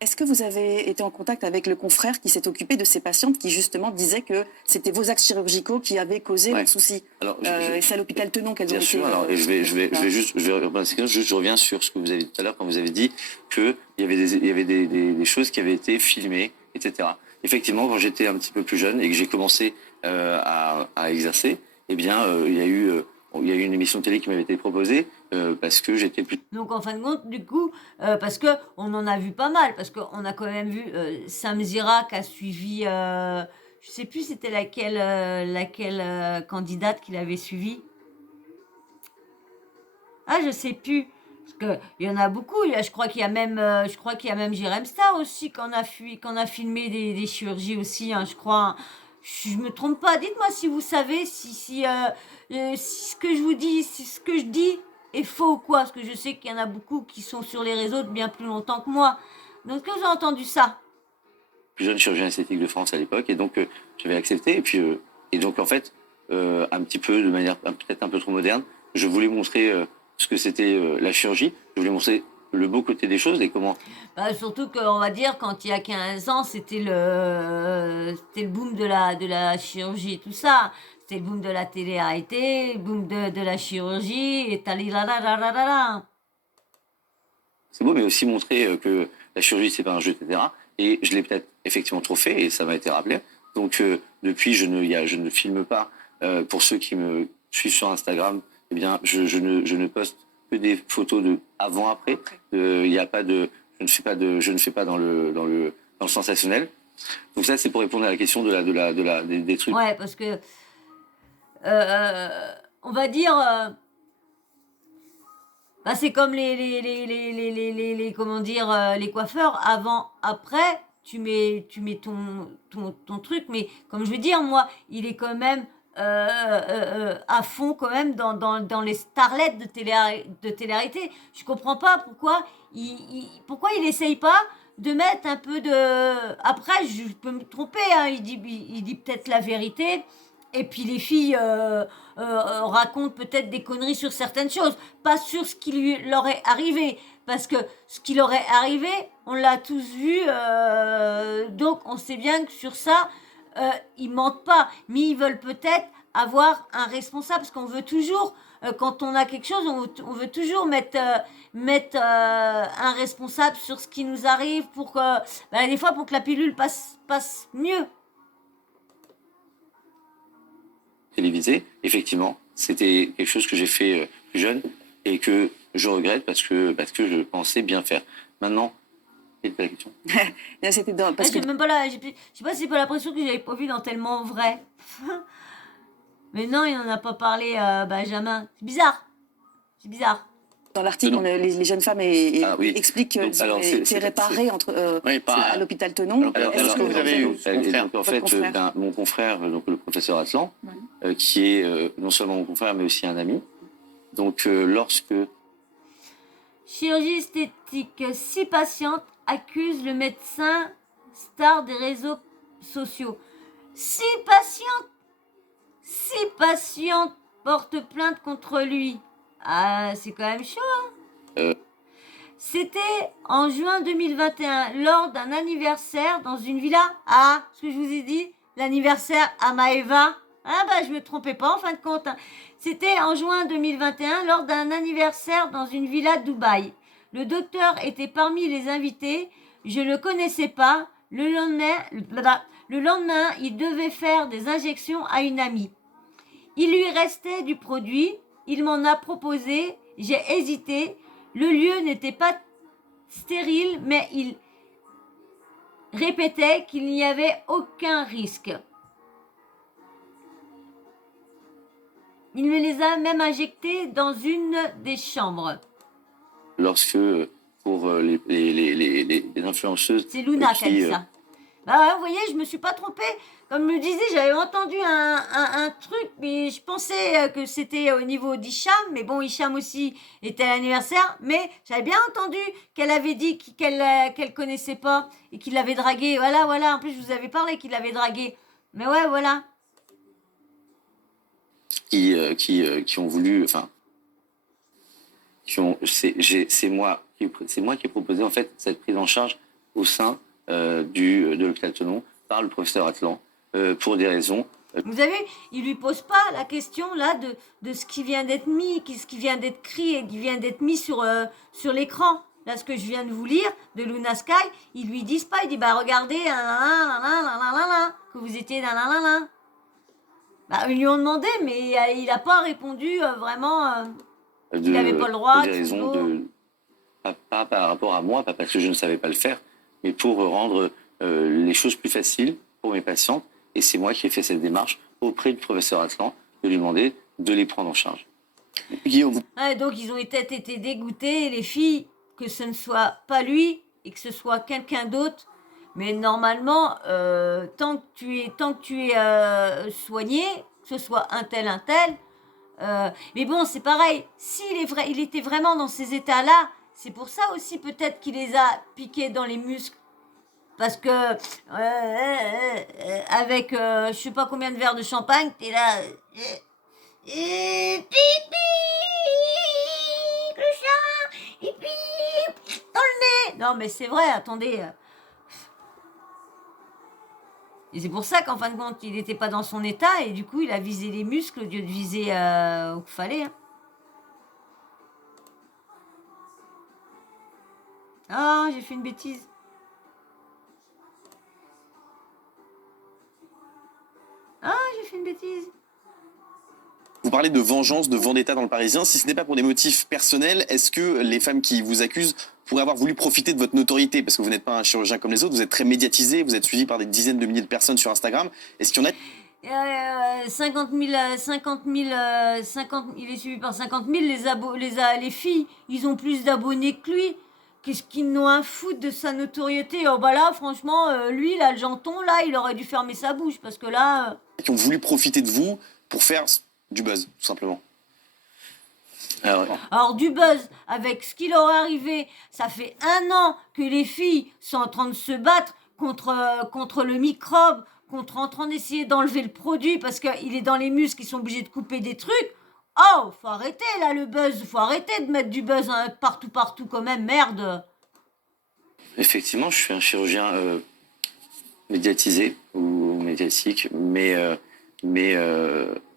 Est-ce que vous avez été en contact avec le confrère qui s'est occupé de ces patientes qui justement disaient que c'était vos actes chirurgicaux qui avaient causé le souci? Alors, et c'est à l'hôpital Tenon qu'elles ont été... Bien sûr, alors, et je reviens sur ce que vous avez dit tout à l'heure quand vous avez dit qu'il y avait des choses qui avaient été filmées, etc. Effectivement, quand j'étais un petit peu plus jeune et que j'ai commencé à exercer, eh bien, il y a eu une émission de télé qui m'avait été proposée parce que j'étais plus... Donc en fin de compte, du coup, parce que on en a vu pas mal, parce qu'on a quand même vu Sam Zira qui a suivi, je sais plus c'était laquelle candidate qu'il avait suivi. Ah, je sais plus. Parce que il y en a beaucoup. Je crois qu'il y a même Jérém Star aussi qu'on a filmé des chirurgies aussi, hein, je crois. Je me trompe pas. Dites-moi si vous savez si ce que je vous dis, si ce que je dis est faux ou quoi. Parce que je sais qu'il y en a beaucoup qui sont sur les réseaux bien plus longtemps que moi. Donc, est-ce que vous avez entendu ça? Plus jeune chirurgien esthétique de France à l'époque, et donc j'avais accepté. Et donc en fait, un petit peu de manière peut-être un peu trop moderne, je voulais montrer ce que c'était la chirurgie. Je voulais montrer le beau côté des choses et comment... Surtout qu'on va dire, quand il y a 15 ans, c'était le boom de la chirurgie et tout ça. C'était le boom de la télé-réalité, le boom de la chirurgie, et talilalala. C'est beau, mais aussi montrer que la chirurgie, c'est pas un jeu, etc. Et je l'ai peut-être effectivement trop fait, et ça m'a été rappelé. Donc, depuis, je ne filme pas. Pour ceux qui me suivent sur Instagram, eh bien, je ne poste que des photos de avant-après. Il y a pas de, je ne fais pas dans le sensationnel. Donc ça, c'est pour répondre à la question des trucs. Ouais, parce que on va dire, c'est comme comment dire, les coiffeurs avant, après. Tu mets ton truc, mais comme je veux dire, moi, il est quand même à fond quand même dans les starlets de télé-réalité. Je comprends pas pourquoi il essaye pas de mettre un peu de... Après, je peux me tromper, hein, il dit peut-être la vérité, et puis les filles racontent peut-être des conneries sur certaines choses, pas sur ce qui leur est arrivé, parce que ce qui leur est arrivé, on l'a tous vu, donc on sait bien que sur ça, ils mentent pas, mais ils veulent peut-être avoir un responsable, parce qu'on veut toujours, quand on a quelque chose, on veut toujours mettre un responsable sur ce qui nous arrive pour que, des fois, pour que la pilule passe mieux. Télévisé, effectivement, c'était quelque chose que j'ai fait plus jeune et que je regrette parce que je pensais bien faire. Maintenant, quelle était la question? C'était parce que... Je sais pas si c'est pas l'impression que j'avais pas vu dans Tellement Vrai. Mais non, il n'en a pas parlé, Benjamin. C'est bizarre. Dans l'article, Tenon. les jeunes femmes expliquent Donc, qu'elles alors, ont c'est- été réparées à l'hôpital Tenon. Alors, Est-ce est-ce que vous avez eu Et donc, en fait, confrère. mon confrère, donc le professeur Atlan, qui est non seulement mon confrère, mais aussi un ami. Donc, lorsque Chirurgie esthétique. 6 patientes accusent le médecin star des réseaux sociaux. 6 patientes portent plainte contre lui. Ah, c'est quand même chaud, hein. C'était en juin 2021, lors d'un anniversaire dans une villa. Ah, ce que je vous ai dit, l'anniversaire à Maeva. Ah bah, je me trompais pas en fin de compte, hein. C'était en juin 2021, lors d'un anniversaire dans une villa de Dubaï. Le docteur était parmi les invités. Je ne le connaissais pas. Le lendemain, il devait faire des injections à une amie. Il lui restait du produit. Il m'en a proposé. J'ai hésité. Le lieu n'était pas stérile, mais il répétait qu'il n'y avait aucun risque. Il me les a même injectés dans une des chambres. lorsque pour les influenceuses C'est Luna qui a dit ça. Bah ouais, vous voyez, je me suis pas trompée. Comme je me disais, j'avais entendu un truc, mais je pensais que c'était au niveau d'Hicham. Mais bon, Hicham aussi était à l'anniversaire. Mais j'avais bien entendu qu'elle avait dit qu'elle connaissait pas et qu'il l'avait dragué. Voilà. En plus, je vous avais parlé qu'il l'avait dragué. Mais ouais, voilà. qui ont voulu, enfin, c'est moi qui ai proposé en fait cette prise en charge au sein de l'hôpital Tenon par le professeur Atlan pour des raisons. Vous savez, il lui pose pas la question là de ce qui vient d'être mis, ce qui vient d'être écrit et qui vient d'être mis sur l'écran. Là, ce que je viens de vous lire de Luna Sky, ils lui disent pas, il dit bah regardez, que vous étiez Bah, ils lui ont demandé, mais il n'a pas répondu vraiment. Il n'avait pas le droit. Pour des raisons pas par rapport à moi, pas parce que je ne savais pas le faire, mais pour rendre les choses plus faciles pour mes patientes. Et c'est moi qui ai fait cette démarche auprès du professeur Atlan de lui demander de les prendre en charge. Guillaume, Ouais, donc ils ont été dégoûtés, les filles, que ce ne soit pas lui et que ce soit quelqu'un d'autre. Mais normalement, tant que tu es soigné, que ce soit un tel. Mais bon, c'est pareil. Il était vraiment dans ces états-là, c'est pour ça aussi peut-être qu'il les a piqués dans les muscles. Parce que avec je sais pas combien de verres de champagne, t'es là. Pipi, le chat, et puis dans le nez. Non mais c'est vrai, attendez. Et c'est pour ça qu'en fin de compte, il n'était pas dans son état et du coup, il a visé les muscles au lieu de viser où il fallait. Hein. Ah, j'ai fait une bêtise. Vous parlez de vengeance, de vendetta dans le Parisien. Si ce n'est pas pour des motifs personnels, est-ce que les femmes qui vous accusent pourraient avoir voulu profiter de votre notoriété? Parce que vous n'êtes pas un chirurgien comme les autres, vous êtes très médiatisé, vous êtes suivi par des dizaines de milliers de personnes sur Instagram. Est-ce qu'il y en a 50 000, il est suivi par 50 000, les filles, ils ont plus d'abonnés que lui. Qu'est-ce qu'ils n'ont à foutre de sa notoriété? Oh bah là, franchement, lui, là, le janton, là, il aurait dû fermer sa bouche, parce que là... qui ont voulu profiter de vous pour faire du buzz, tout simplement? Alors du buzz, avec ce qui leur est arrivé, ça fait 1 an que les filles sont en train de se battre contre le microbe, en train d'essayer d'enlever le produit parce qu'il est dans les muscles, ils sont obligés de couper des trucs. Oh, faut arrêter là le buzz, faut arrêter de mettre du buzz partout quand même, merde. Effectivement, je suis un chirurgien médiatisé ou médiatique, mais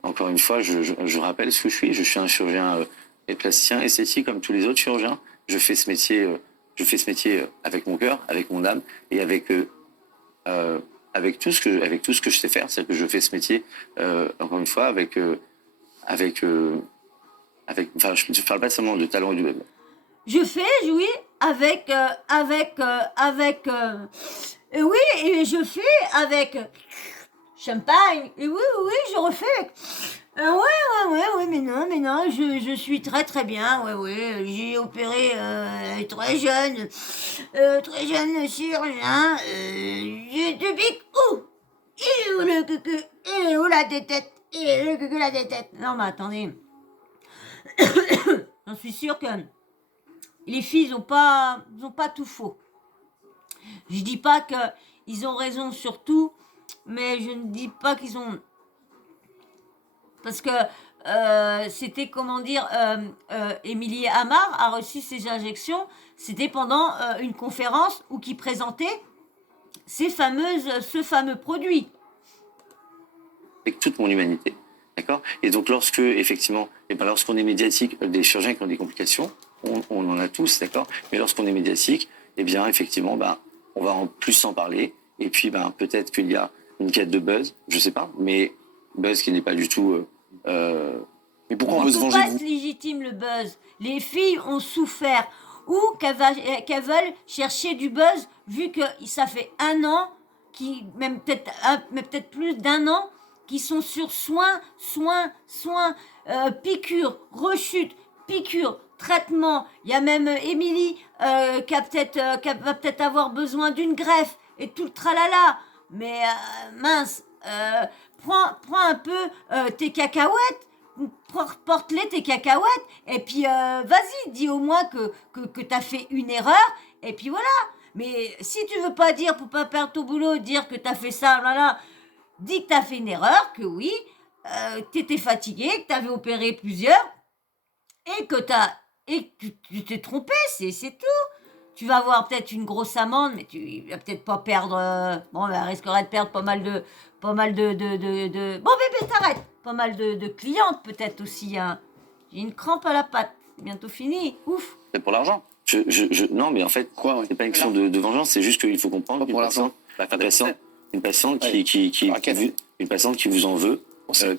encore une fois, je rappelle ce que je suis. Je suis un chirurgien plasticien, esthétique comme tous les autres chirurgiens. Je fais ce métier avec mon cœur, avec mon âme et avec tout ce que je sais faire. C'est-à-dire que je fais ce métier encore une fois enfin, je ne parle pas seulement de talent et du web. Je fais, oui, oui, et je fais avec champagne. Et oui, je refais avec Ouais, mais non, je suis très très bien, ouais, j'ai opéré très jeune chirurgien, j'ai depuis il est où le cucu, il est où la tête, il est où le cucu, la tête. Non mais attendez, j'en suis sûre que les filles ils ont pas tout faux. Je dis pas que ils ont raison sur tout, mais je ne dis pas qu'ils ont... Parce que c'était, comment dire, Émilie Amar a reçu ses injections, c'était pendant une conférence où qui présentait ce fameux produit. Avec toute mon humanité, d'accord. Et donc lorsque, effectivement, lorsqu'on est médiatique, des chirurgiens qui ont des complications, on en a tous, d'accord. Mais lorsqu'on est médiatique, eh bien, effectivement, on va en plus en parler. Et puis, peut-être qu'il y a une quête de buzz, je sais pas, mais buzz qui n'est pas du tout... Mais pourquoi on veut se peut venger pas de vous? être légitime le buzz. Les filles ont souffert ou qu'elles veulent chercher du buzz vu que ça fait 1 an, même peut-être plus d'1 an, qui sont sur soins, piqûres, rechutes, piqûres, traitements. Il y a même Émilie qui va peut-être avoir besoin d'une greffe et tout le tralala. Mais mince, prends un peu tes cacahuètes, porte-les tes cacahuètes, et puis vas-y, dis au moins que t'as fait une erreur, et puis voilà. Mais si tu veux pas dire, pour pas perdre ton boulot, dire que t'as fait ça, voilà, dis que t'as fait une erreur, que oui, t'étais fatigué, que t'avais opéré plusieurs, et que tu t'es trompé, c'est tout. Tu vas avoir peut-être une grosse amende, mais tu vas peut-être pas perdre... elle risquerait de perdre pas mal de... Bon, bébé, t'arrêtes. Pas mal de clientes, peut-être aussi. Hein. J'ai une crampe à la patte. C'est bientôt fini. Ouf. C'est pour l'argent. Non, mais en fait, c'est pas une question de vengeance, c'est juste qu'il faut comprendre qu'une patiente, une patiente une patiente qui vous en veut,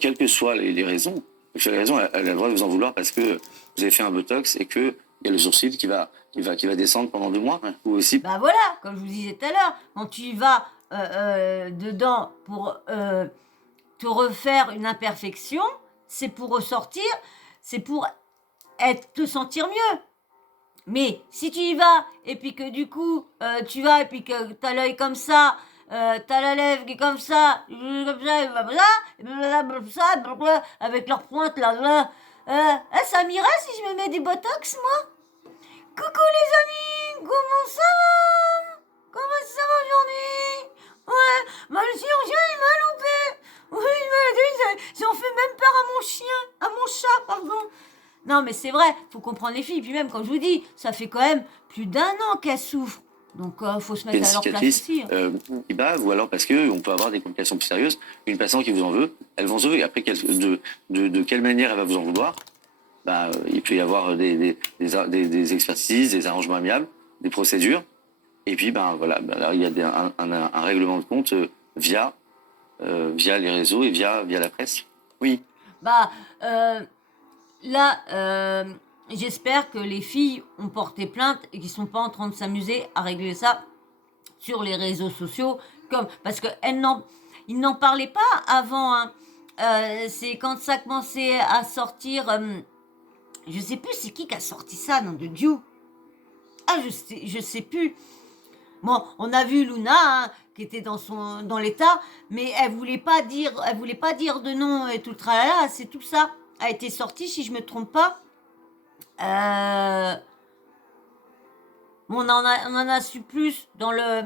quelles que soient les raisons, elle a le droit de vous en vouloir parce que vous avez fait un botox et que il y a le sourcil qui va descendre pendant 2 mois, ou aussi. Voilà, comme je vous disais tout à l'heure, quand tu vas dedans pour te refaire une imperfection, c'est pour ressortir, c'est pour te sentir mieux. Mais si tu y vas et puis que du coup tu vas et puis que t'as l'œil comme ça, t'as la lèvre qui est comme ça, avec leurs pointes là, ça m'irait si je me mets du botox moi. Coucou les amis, comment ça va? Comment ça va aujourd'hui? Ouais, le chirurgien il m'a loupé. Oui, il m'a dit, ça en fait même peur à mon chat, pardon. Non, mais c'est vrai, faut comprendre les filles. Puis même, quand je vous dis, ça fait quand même plus d'1 an qu'elles souffrent. Donc, faut se mettre à leur place aussi. Qui bave, ou alors parce qu'on peut avoir des complications plus sérieuses. Une patiente qui vous en veut, elle vous en veut. Et après, de quelle manière elle va vous en vouloir? Il peut y avoir des expertises, des arrangements amiables, des procédures. Et puis, là, il y a un règlement de compte via les réseaux et via la presse. Oui. Là, j'espère que les filles ont porté plainte et qu'ils sont pas en train de s'amuser à régler ça sur les réseaux sociaux, parce que ils n'en parlaient pas avant. Hein. C'est quand ça commençait à sortir. Je sais plus c'est qui a sorti ça, nom de Dieu. Ah, je sais plus. Bon, on a vu Luna hein, qui était dans l'état, mais elle voulait pas dire de nom et tout le tralala. C'est tout ça a été sorti, si je me trompe pas. On en a su plus dans le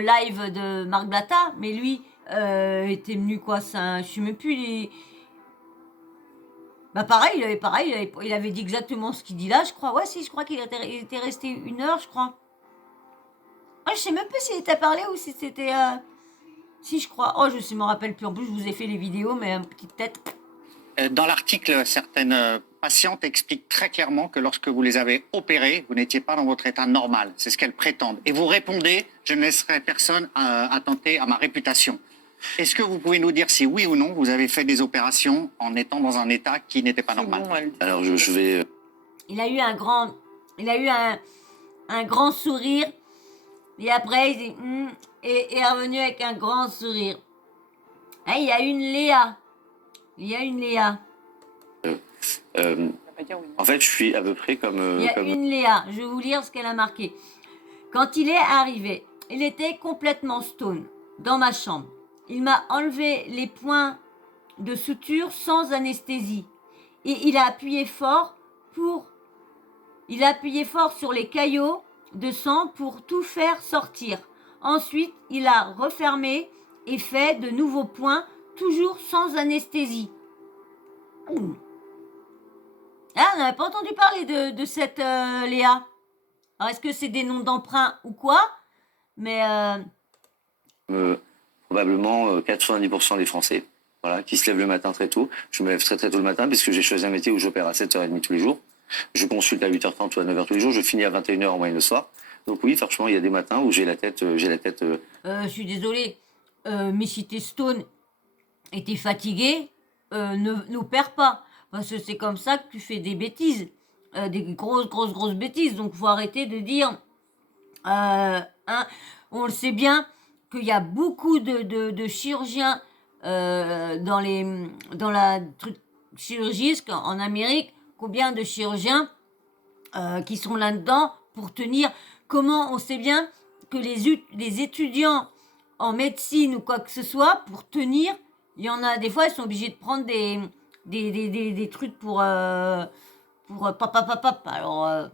live de Marc Blatta, mais lui était venu quoi, ça, je sais même plus. Pareil, il avait dit exactement ce qu'il dit là, je crois. Ouais, si, je crois qu'il était resté 1 heure, je crois. Je sais même plus s'il était parlé ou si c'était... Si, je crois. Oh, je me rappelle plus. En plus, je vous ai fait les vidéos, mais petite tête. Dans l'article, certaines patientes expliquent très clairement que lorsque vous les avez opérées, vous n'étiez pas dans votre état normal. C'est ce qu'elles prétendent. Et vous répondez, je ne laisserai personne attenter à ma réputation. Est-ce que vous pouvez nous dire si oui ou non vous avez fait des opérations en étant dans un état qui n'était pas normal? Alors je vais... Il a eu un grand sourire. Et après, il est revenu avec un grand sourire. Et il y a une Léa. Il y a une Léa. En fait, je suis à peu près comme... Il y a comme... une Léa. Je vais vous lire ce qu'elle a marqué. Quand il est arrivé, il était complètement stone dans ma chambre. Il m'a enlevé les points de suture sans anesthésie. Et il a appuyé fort sur les caillots de sang pour tout faire sortir. Ensuite, il a refermé et fait de nouveaux points, toujours sans anesthésie. Ouh. Ah, on n'avait pas entendu parler de cette Léa. Alors, est-ce que c'est des noms d'emprunt ou quoi? Mais probablement 90% des Français, voilà, qui se lèvent le matin très tôt. Je me lève très très tôt le matin parce que j'ai choisi un métier où j'opère à 7h30 tous les jours. Je consulte à 8h30 ou à 9h tous les jours. Je finis à 21h en moyenne le soir. Donc oui, franchement, il y a des matins où j'ai la tête. je suis désolée, mais si t'es stone et t'es fatigué, n'opère pas. Parce que c'est comme ça que tu fais des bêtises. Des grosses bêtises. Donc, faut arrêter de dire... on le sait bien qu'il y a beaucoup de chirurgiens dans la chirurgie en Amérique. Combien de chirurgiens qui sont là-dedans pour tenir... Comment on sait bien que les étudiants en médecine ou quoi que ce soit, pour tenir, il y en a des fois, ils sont obligés de prendre des trucs pour pap. Alors,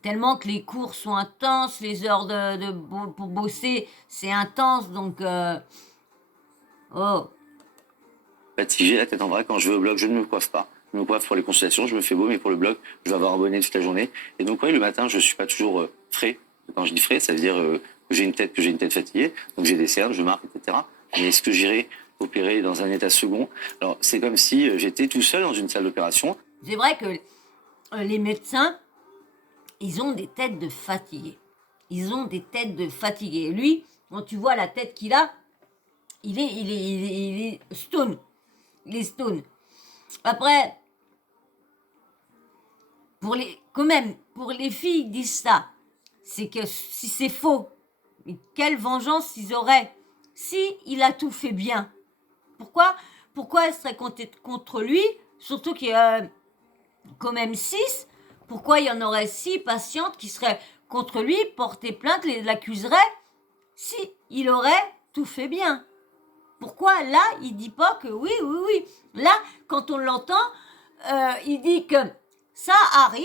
tellement que les cours sont intenses, les heures pour bosser, c'est intense, donc... Fatigué, la tête en vrac. Quand je vais au blog, je ne me coiffe pas. Je me coiffe pour les consultations, je me fais beau, mais pour le blog, je vais avoir un bonnet toute la journée. Et donc, oui, le matin, je ne suis pas toujours frais. Quand je dis frais, ça veut dire que j'ai une tête fatiguée, donc j'ai des cernes, je marque, etc. Mais est-ce que j'irai opérer dans un état second? Alors, c'est comme si j'étais tout seul dans une salle d'opération. C'est vrai que les médecins, ils ont des têtes de fatigués. Ils ont des têtes de fatigués. Et lui, quand tu vois la tête qu'il a, il est stone. Il est stone. Après, pour les filles disent ça, c'est que si c'est faux, mais quelle vengeance ils auraient si il a tout fait bien? Pourquoi elle serait contre lui? Surtout qu'il y a quand même 6. Pourquoi il y en aurait 6 patientes qui seraient contre lui, porter plainte, l'accuseraient si il aurait tout fait bien? Pourquoi là, il dit pas que oui. Là, quand on l'entend, il dit que ça arrive,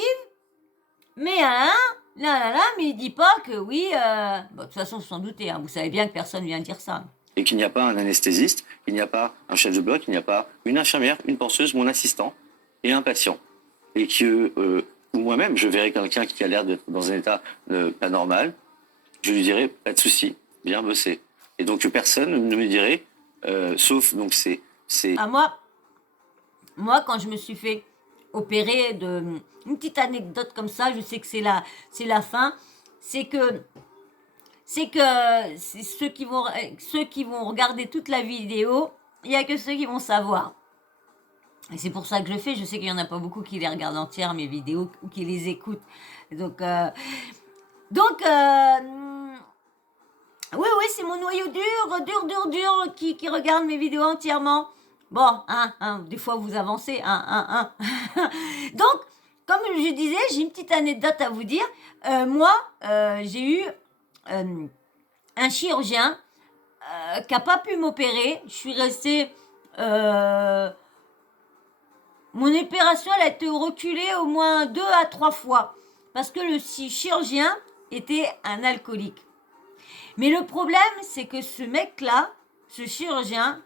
mais mais il dit pas que oui. De toute façon, sans douter, vous savez bien que personne vient dire ça. Et qu'il n'y a pas un anesthésiste, qu'il n'y a pas un chef de bloc, qu'il n'y a pas une infirmière, une penseuse, mon assistant et un patient. Et que, ou moi-même, je verrais quelqu'un qui a l'air d'être dans un état pas normal, je lui dirais, pas de souci, bien bosser. Et donc personne ne me dirait, sauf, donc c'est... Ah, moi, quand je me suis fait opérer une petite anecdote comme ça, je sais que c'est la fin, c'est que ceux qui vont regarder toute la vidéo, il n'y a que ceux qui vont savoir. Et c'est pour ça que je fais. Je sais qu'il n'y en a pas beaucoup qui les regardent entières, mes vidéos, ou qui les écoutent. Donc oui, c'est mon noyau dur qui regarde mes vidéos entièrement. Bon, des fois vous avancez, Donc, comme je disais, j'ai une petite anecdote à vous dire. Moi, j'ai eu un chirurgien qui n'a pas pu m'opérer. Je suis restée... mon opération, elle a été reculée au moins 2 à 3 fois. Parce que le chirurgien était un alcoolique. Mais le problème, c'est que ce mec-là, ce chirurgien,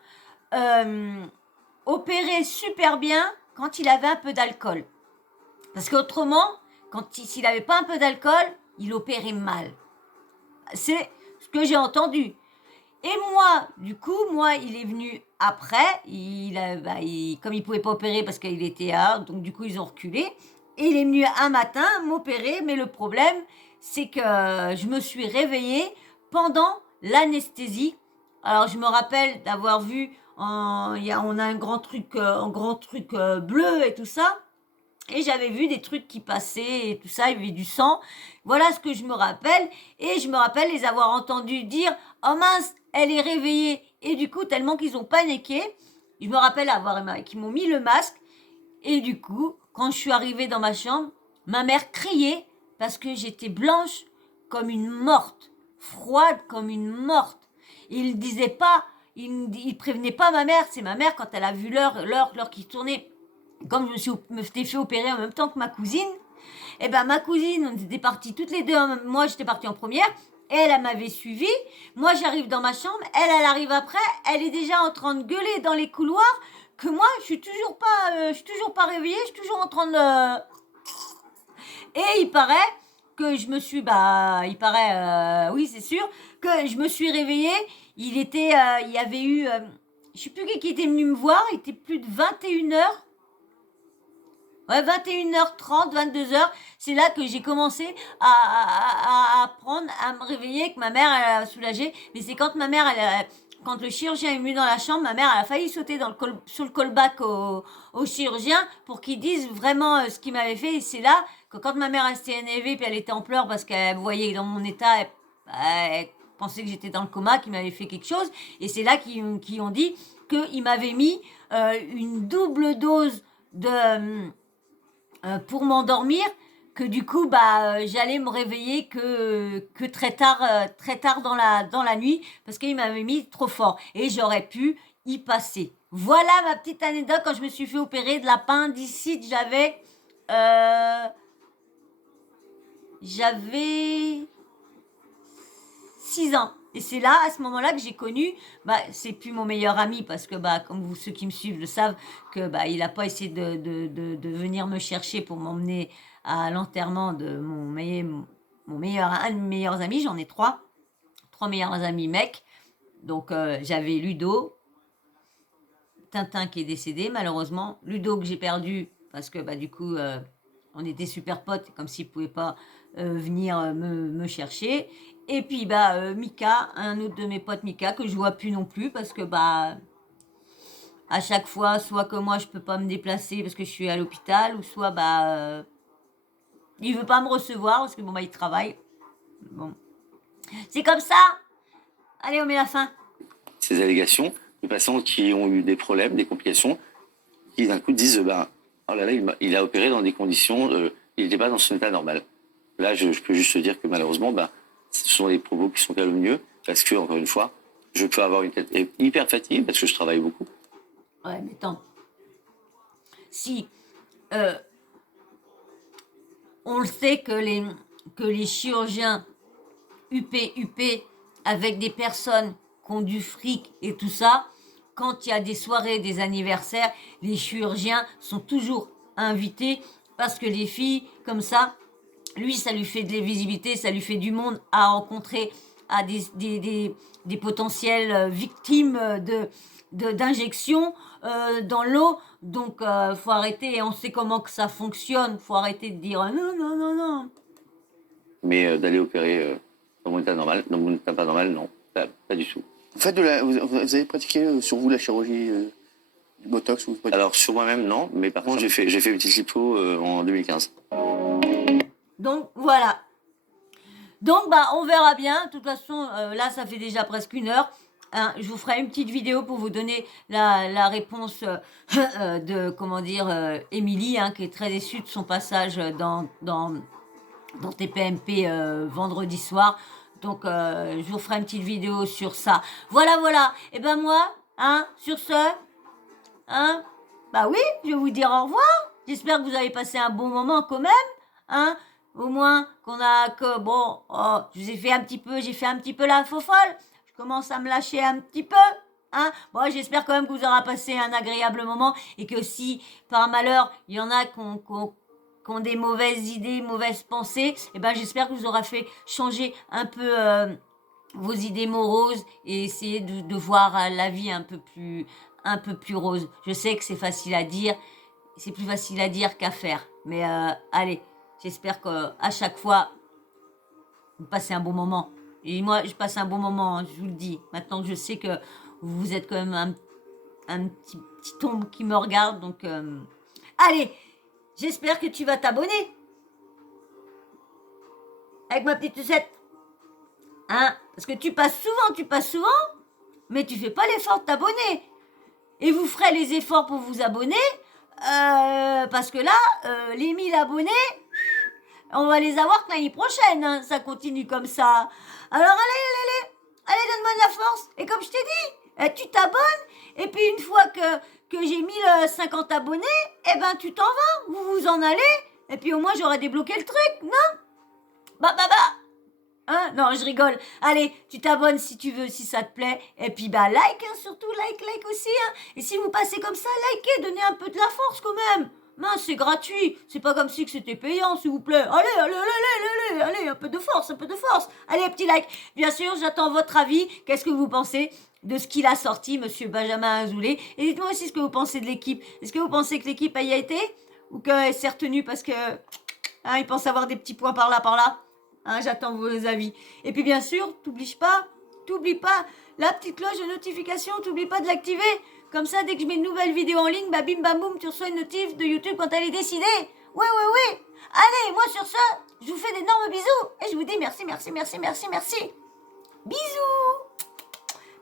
opérait super bien quand il avait un peu d'alcool. Parce qu'autrement, s'il n'avait pas un peu d'alcool, il opérait mal. C'est ce que j'ai entendu. Et moi, du coup, il est venu après. Comme il ne pouvait pas opérer parce qu'il était donc du coup, ils ont reculé. Et il est venu un matin m'opérer. Mais le problème, c'est que je me suis réveillée pendant l'anesthésie. Alors, je me rappelle d'avoir vu, on a un grand truc bleu et tout ça. Et j'avais vu des trucs qui passaient et tout ça, il y avait du sang. Voilà ce que je me rappelle. Et je me rappelle les avoir entendus dire « Oh mince, elle est réveillée !» Et du coup, tellement qu'ils ont paniqué, je me rappelle qu'ils m'ont mis le masque. Et du coup, quand je suis arrivée dans ma chambre, ma mère criait parce que j'étais blanche comme une morte, froide comme une morte. Il disait pas, il prévenait pas ma mère. C'est ma mère, quand elle a vu l'heure qui tournait, comme je me suis fait opérer en même temps que ma cousine, et ben ma cousine, on était parties toutes les deux, moi j'étais partie en première, elle m'avait suivie, moi j'arrive dans ma chambre, elle arrive après, elle est déjà en train de gueuler dans les couloirs, que moi je suis toujours pas réveillée, je suis toujours en train de... Et il paraît que je me suis, oui c'est sûr, que je me suis réveillée, il y avait eu, je sais plus qui était venu me voir, il était plus de 21h. Ouais, 21h30, 22h, c'est là que j'ai commencé à apprendre, à me réveiller, que ma mère, elle a soulagé. Mais c'est quand ma mère, quand le chirurgien est venu dans la chambre, ma mère, elle a failli sauter sur le callback au chirurgien pour qu'il dise vraiment ce qu'il m'avait fait. Et c'est là que quand ma mère s'est énervée, puis elle était en pleurs parce qu'elle voyait dans mon état, elle pensait que j'étais dans le coma, qu'il m'avait fait quelque chose. Et c'est là qu'ils ont dit qu'il m'avait mis une double dose pour m'endormir, que du coup j'allais me réveiller que très tard dans la nuit, parce qu'il m'avait mis trop fort et j'aurais pu y passer. Voilà ma petite anecdote. Quand je me suis fait opérer de l'appendicite, j'avais 6 ans. Et c'est là, à ce moment-là, que j'ai connu, c'est plus mon meilleur ami, parce que, comme ceux qui me suivent le savent, que, il n'a pas essayé de venir me chercher pour m'emmener à l'enterrement de un de mes meilleurs amis. J'en ai 3 meilleurs amis mecs. Donc, j'avais Ludo, Tintin qui est décédé, malheureusement. Ludo que j'ai perdu, parce que, du coup, on était super potes, comme s'il ne pouvait pas venir me chercher. Et puis, Mika, un autre de mes potes, Mika, que je vois plus non plus, parce que, à chaque fois, soit que moi, je peux pas me déplacer parce que je suis à l'hôpital, ou soit, il veut pas me recevoir, parce que, il travaille. Bon. C'est comme ça. Allez, on met la fin. Ces allégations, de patients qui ont eu des problèmes, des complications, qui d'un coup disent, oh là là, il a opéré dans des conditions, il n'était pas dans son état normal. Là, je peux juste te dire que malheureusement, ce sont des propos qui sont calomnieux, parce que, encore une fois, je peux avoir une tête hyper fatiguée, parce que je travaille beaucoup. Ouais, mais attends. Si on le sait que les chirurgiens UP, avec des personnes qui ont du fric et tout ça, quand il y a des soirées, des anniversaires, les chirurgiens sont toujours invités, parce que les filles, comme ça, lui, ça lui fait de la visibilité, ça lui fait du monde à rencontrer, à des potentielles victimes d'injections dans l'eau. Donc, faut arrêter, et on sait comment que ça fonctionne, faut arrêter de dire non. Mais d'aller opérer dans mon état normal, dans mon état pas normal, non, pas du tout. Vous avez pratiqué sur vous la chirurgie du Botox ou pas? Alors, sur moi-même, non, mais par contre, j'ai fait une petite lipo en 2015. Donc, voilà. Donc, on verra bien. De toute façon, là, ça fait déjà presque 1 heure. Je vous ferai une petite vidéo pour vous donner la réponse de, Émilie, qui est très déçue de son passage dans TPMP vendredi soir. Donc, je vous ferai une petite vidéo sur ça. Voilà. Et moi, sur ce, oui, je vais vous dire au revoir. J'espère que vous avez passé un bon moment quand même, Au moins j'ai fait un petit peu la faux folle. Je commence à me lâcher un petit peu, j'espère quand même que vous aurez passé un agréable moment, et que si par malheur il y en a qui ont des mauvaises idées, mauvaises pensées, j'espère que vous aurez fait changer un peu vos idées moroses, et essayer de voir la vie un peu plus rose. Je sais que c'est facile à dire, c'est plus facile à dire qu'à faire, mais allez, j'espère qu'à chaque fois vous passez un bon moment. Et moi, je passe un bon moment, je vous le dis. Maintenant que je sais que vous êtes quand même un petit ombre qui me regarde. Donc, allez, j'espère que tu vas t'abonner. Avec ma petite sucette. Parce que tu passes souvent, mais tu fais pas l'effort de t'abonner. et vous ferez les efforts pour vous abonner, parce que là, les 1000 abonnés, on va les avoir que l'année prochaine, hein, ça continue comme ça. Alors allez, donne-moi de la force. Et comme je t'ai dit, tu t'abonnes, et puis une fois que j'ai 1050 abonnés, eh ben tu t'en vas, vous vous en allez, et puis au moins j'aurai débloqué le truc, non? Bah. Hein? Non, je rigole. Allez, tu t'abonnes si tu veux, si ça te plaît. Et puis, bah, like, hein, surtout, like aussi, hein. Et si vous passez comme ça, likez, donnez un peu de la force quand même. Mince, c'est gratuit. C'est pas comme si que c'était payant, s'il vous plaît. Allez, un peu de force. Allez, un petit like. Bien sûr, j'attends votre avis. Qu'est-ce que vous pensez de ce qu'il a sorti, monsieur Benjamin Azoulay? Et dites-moi aussi ce que vous pensez de l'équipe. Est-ce que vous pensez que l'équipe a y été? Ou qu'elle s'est retenue parce que, hein, il pense avoir des petits points par là? Hein, j'attends vos avis. Et puis bien sûr, t'oublies pas la petite cloche de notification, t'oublies pas de l'activer. Comme ça, dès que je mets une nouvelle vidéo en ligne, bah bim bam boum, tu reçois une notif de YouTube quand elle est décidée. Ouais. Allez, moi sur ça, je vous fais d'énormes bisous. Et je vous dis merci. Bisous.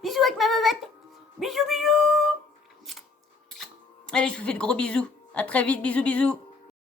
Bisous avec ma meuvette. Bisous. Allez, je vous fais de gros bisous. À très vite, bisous.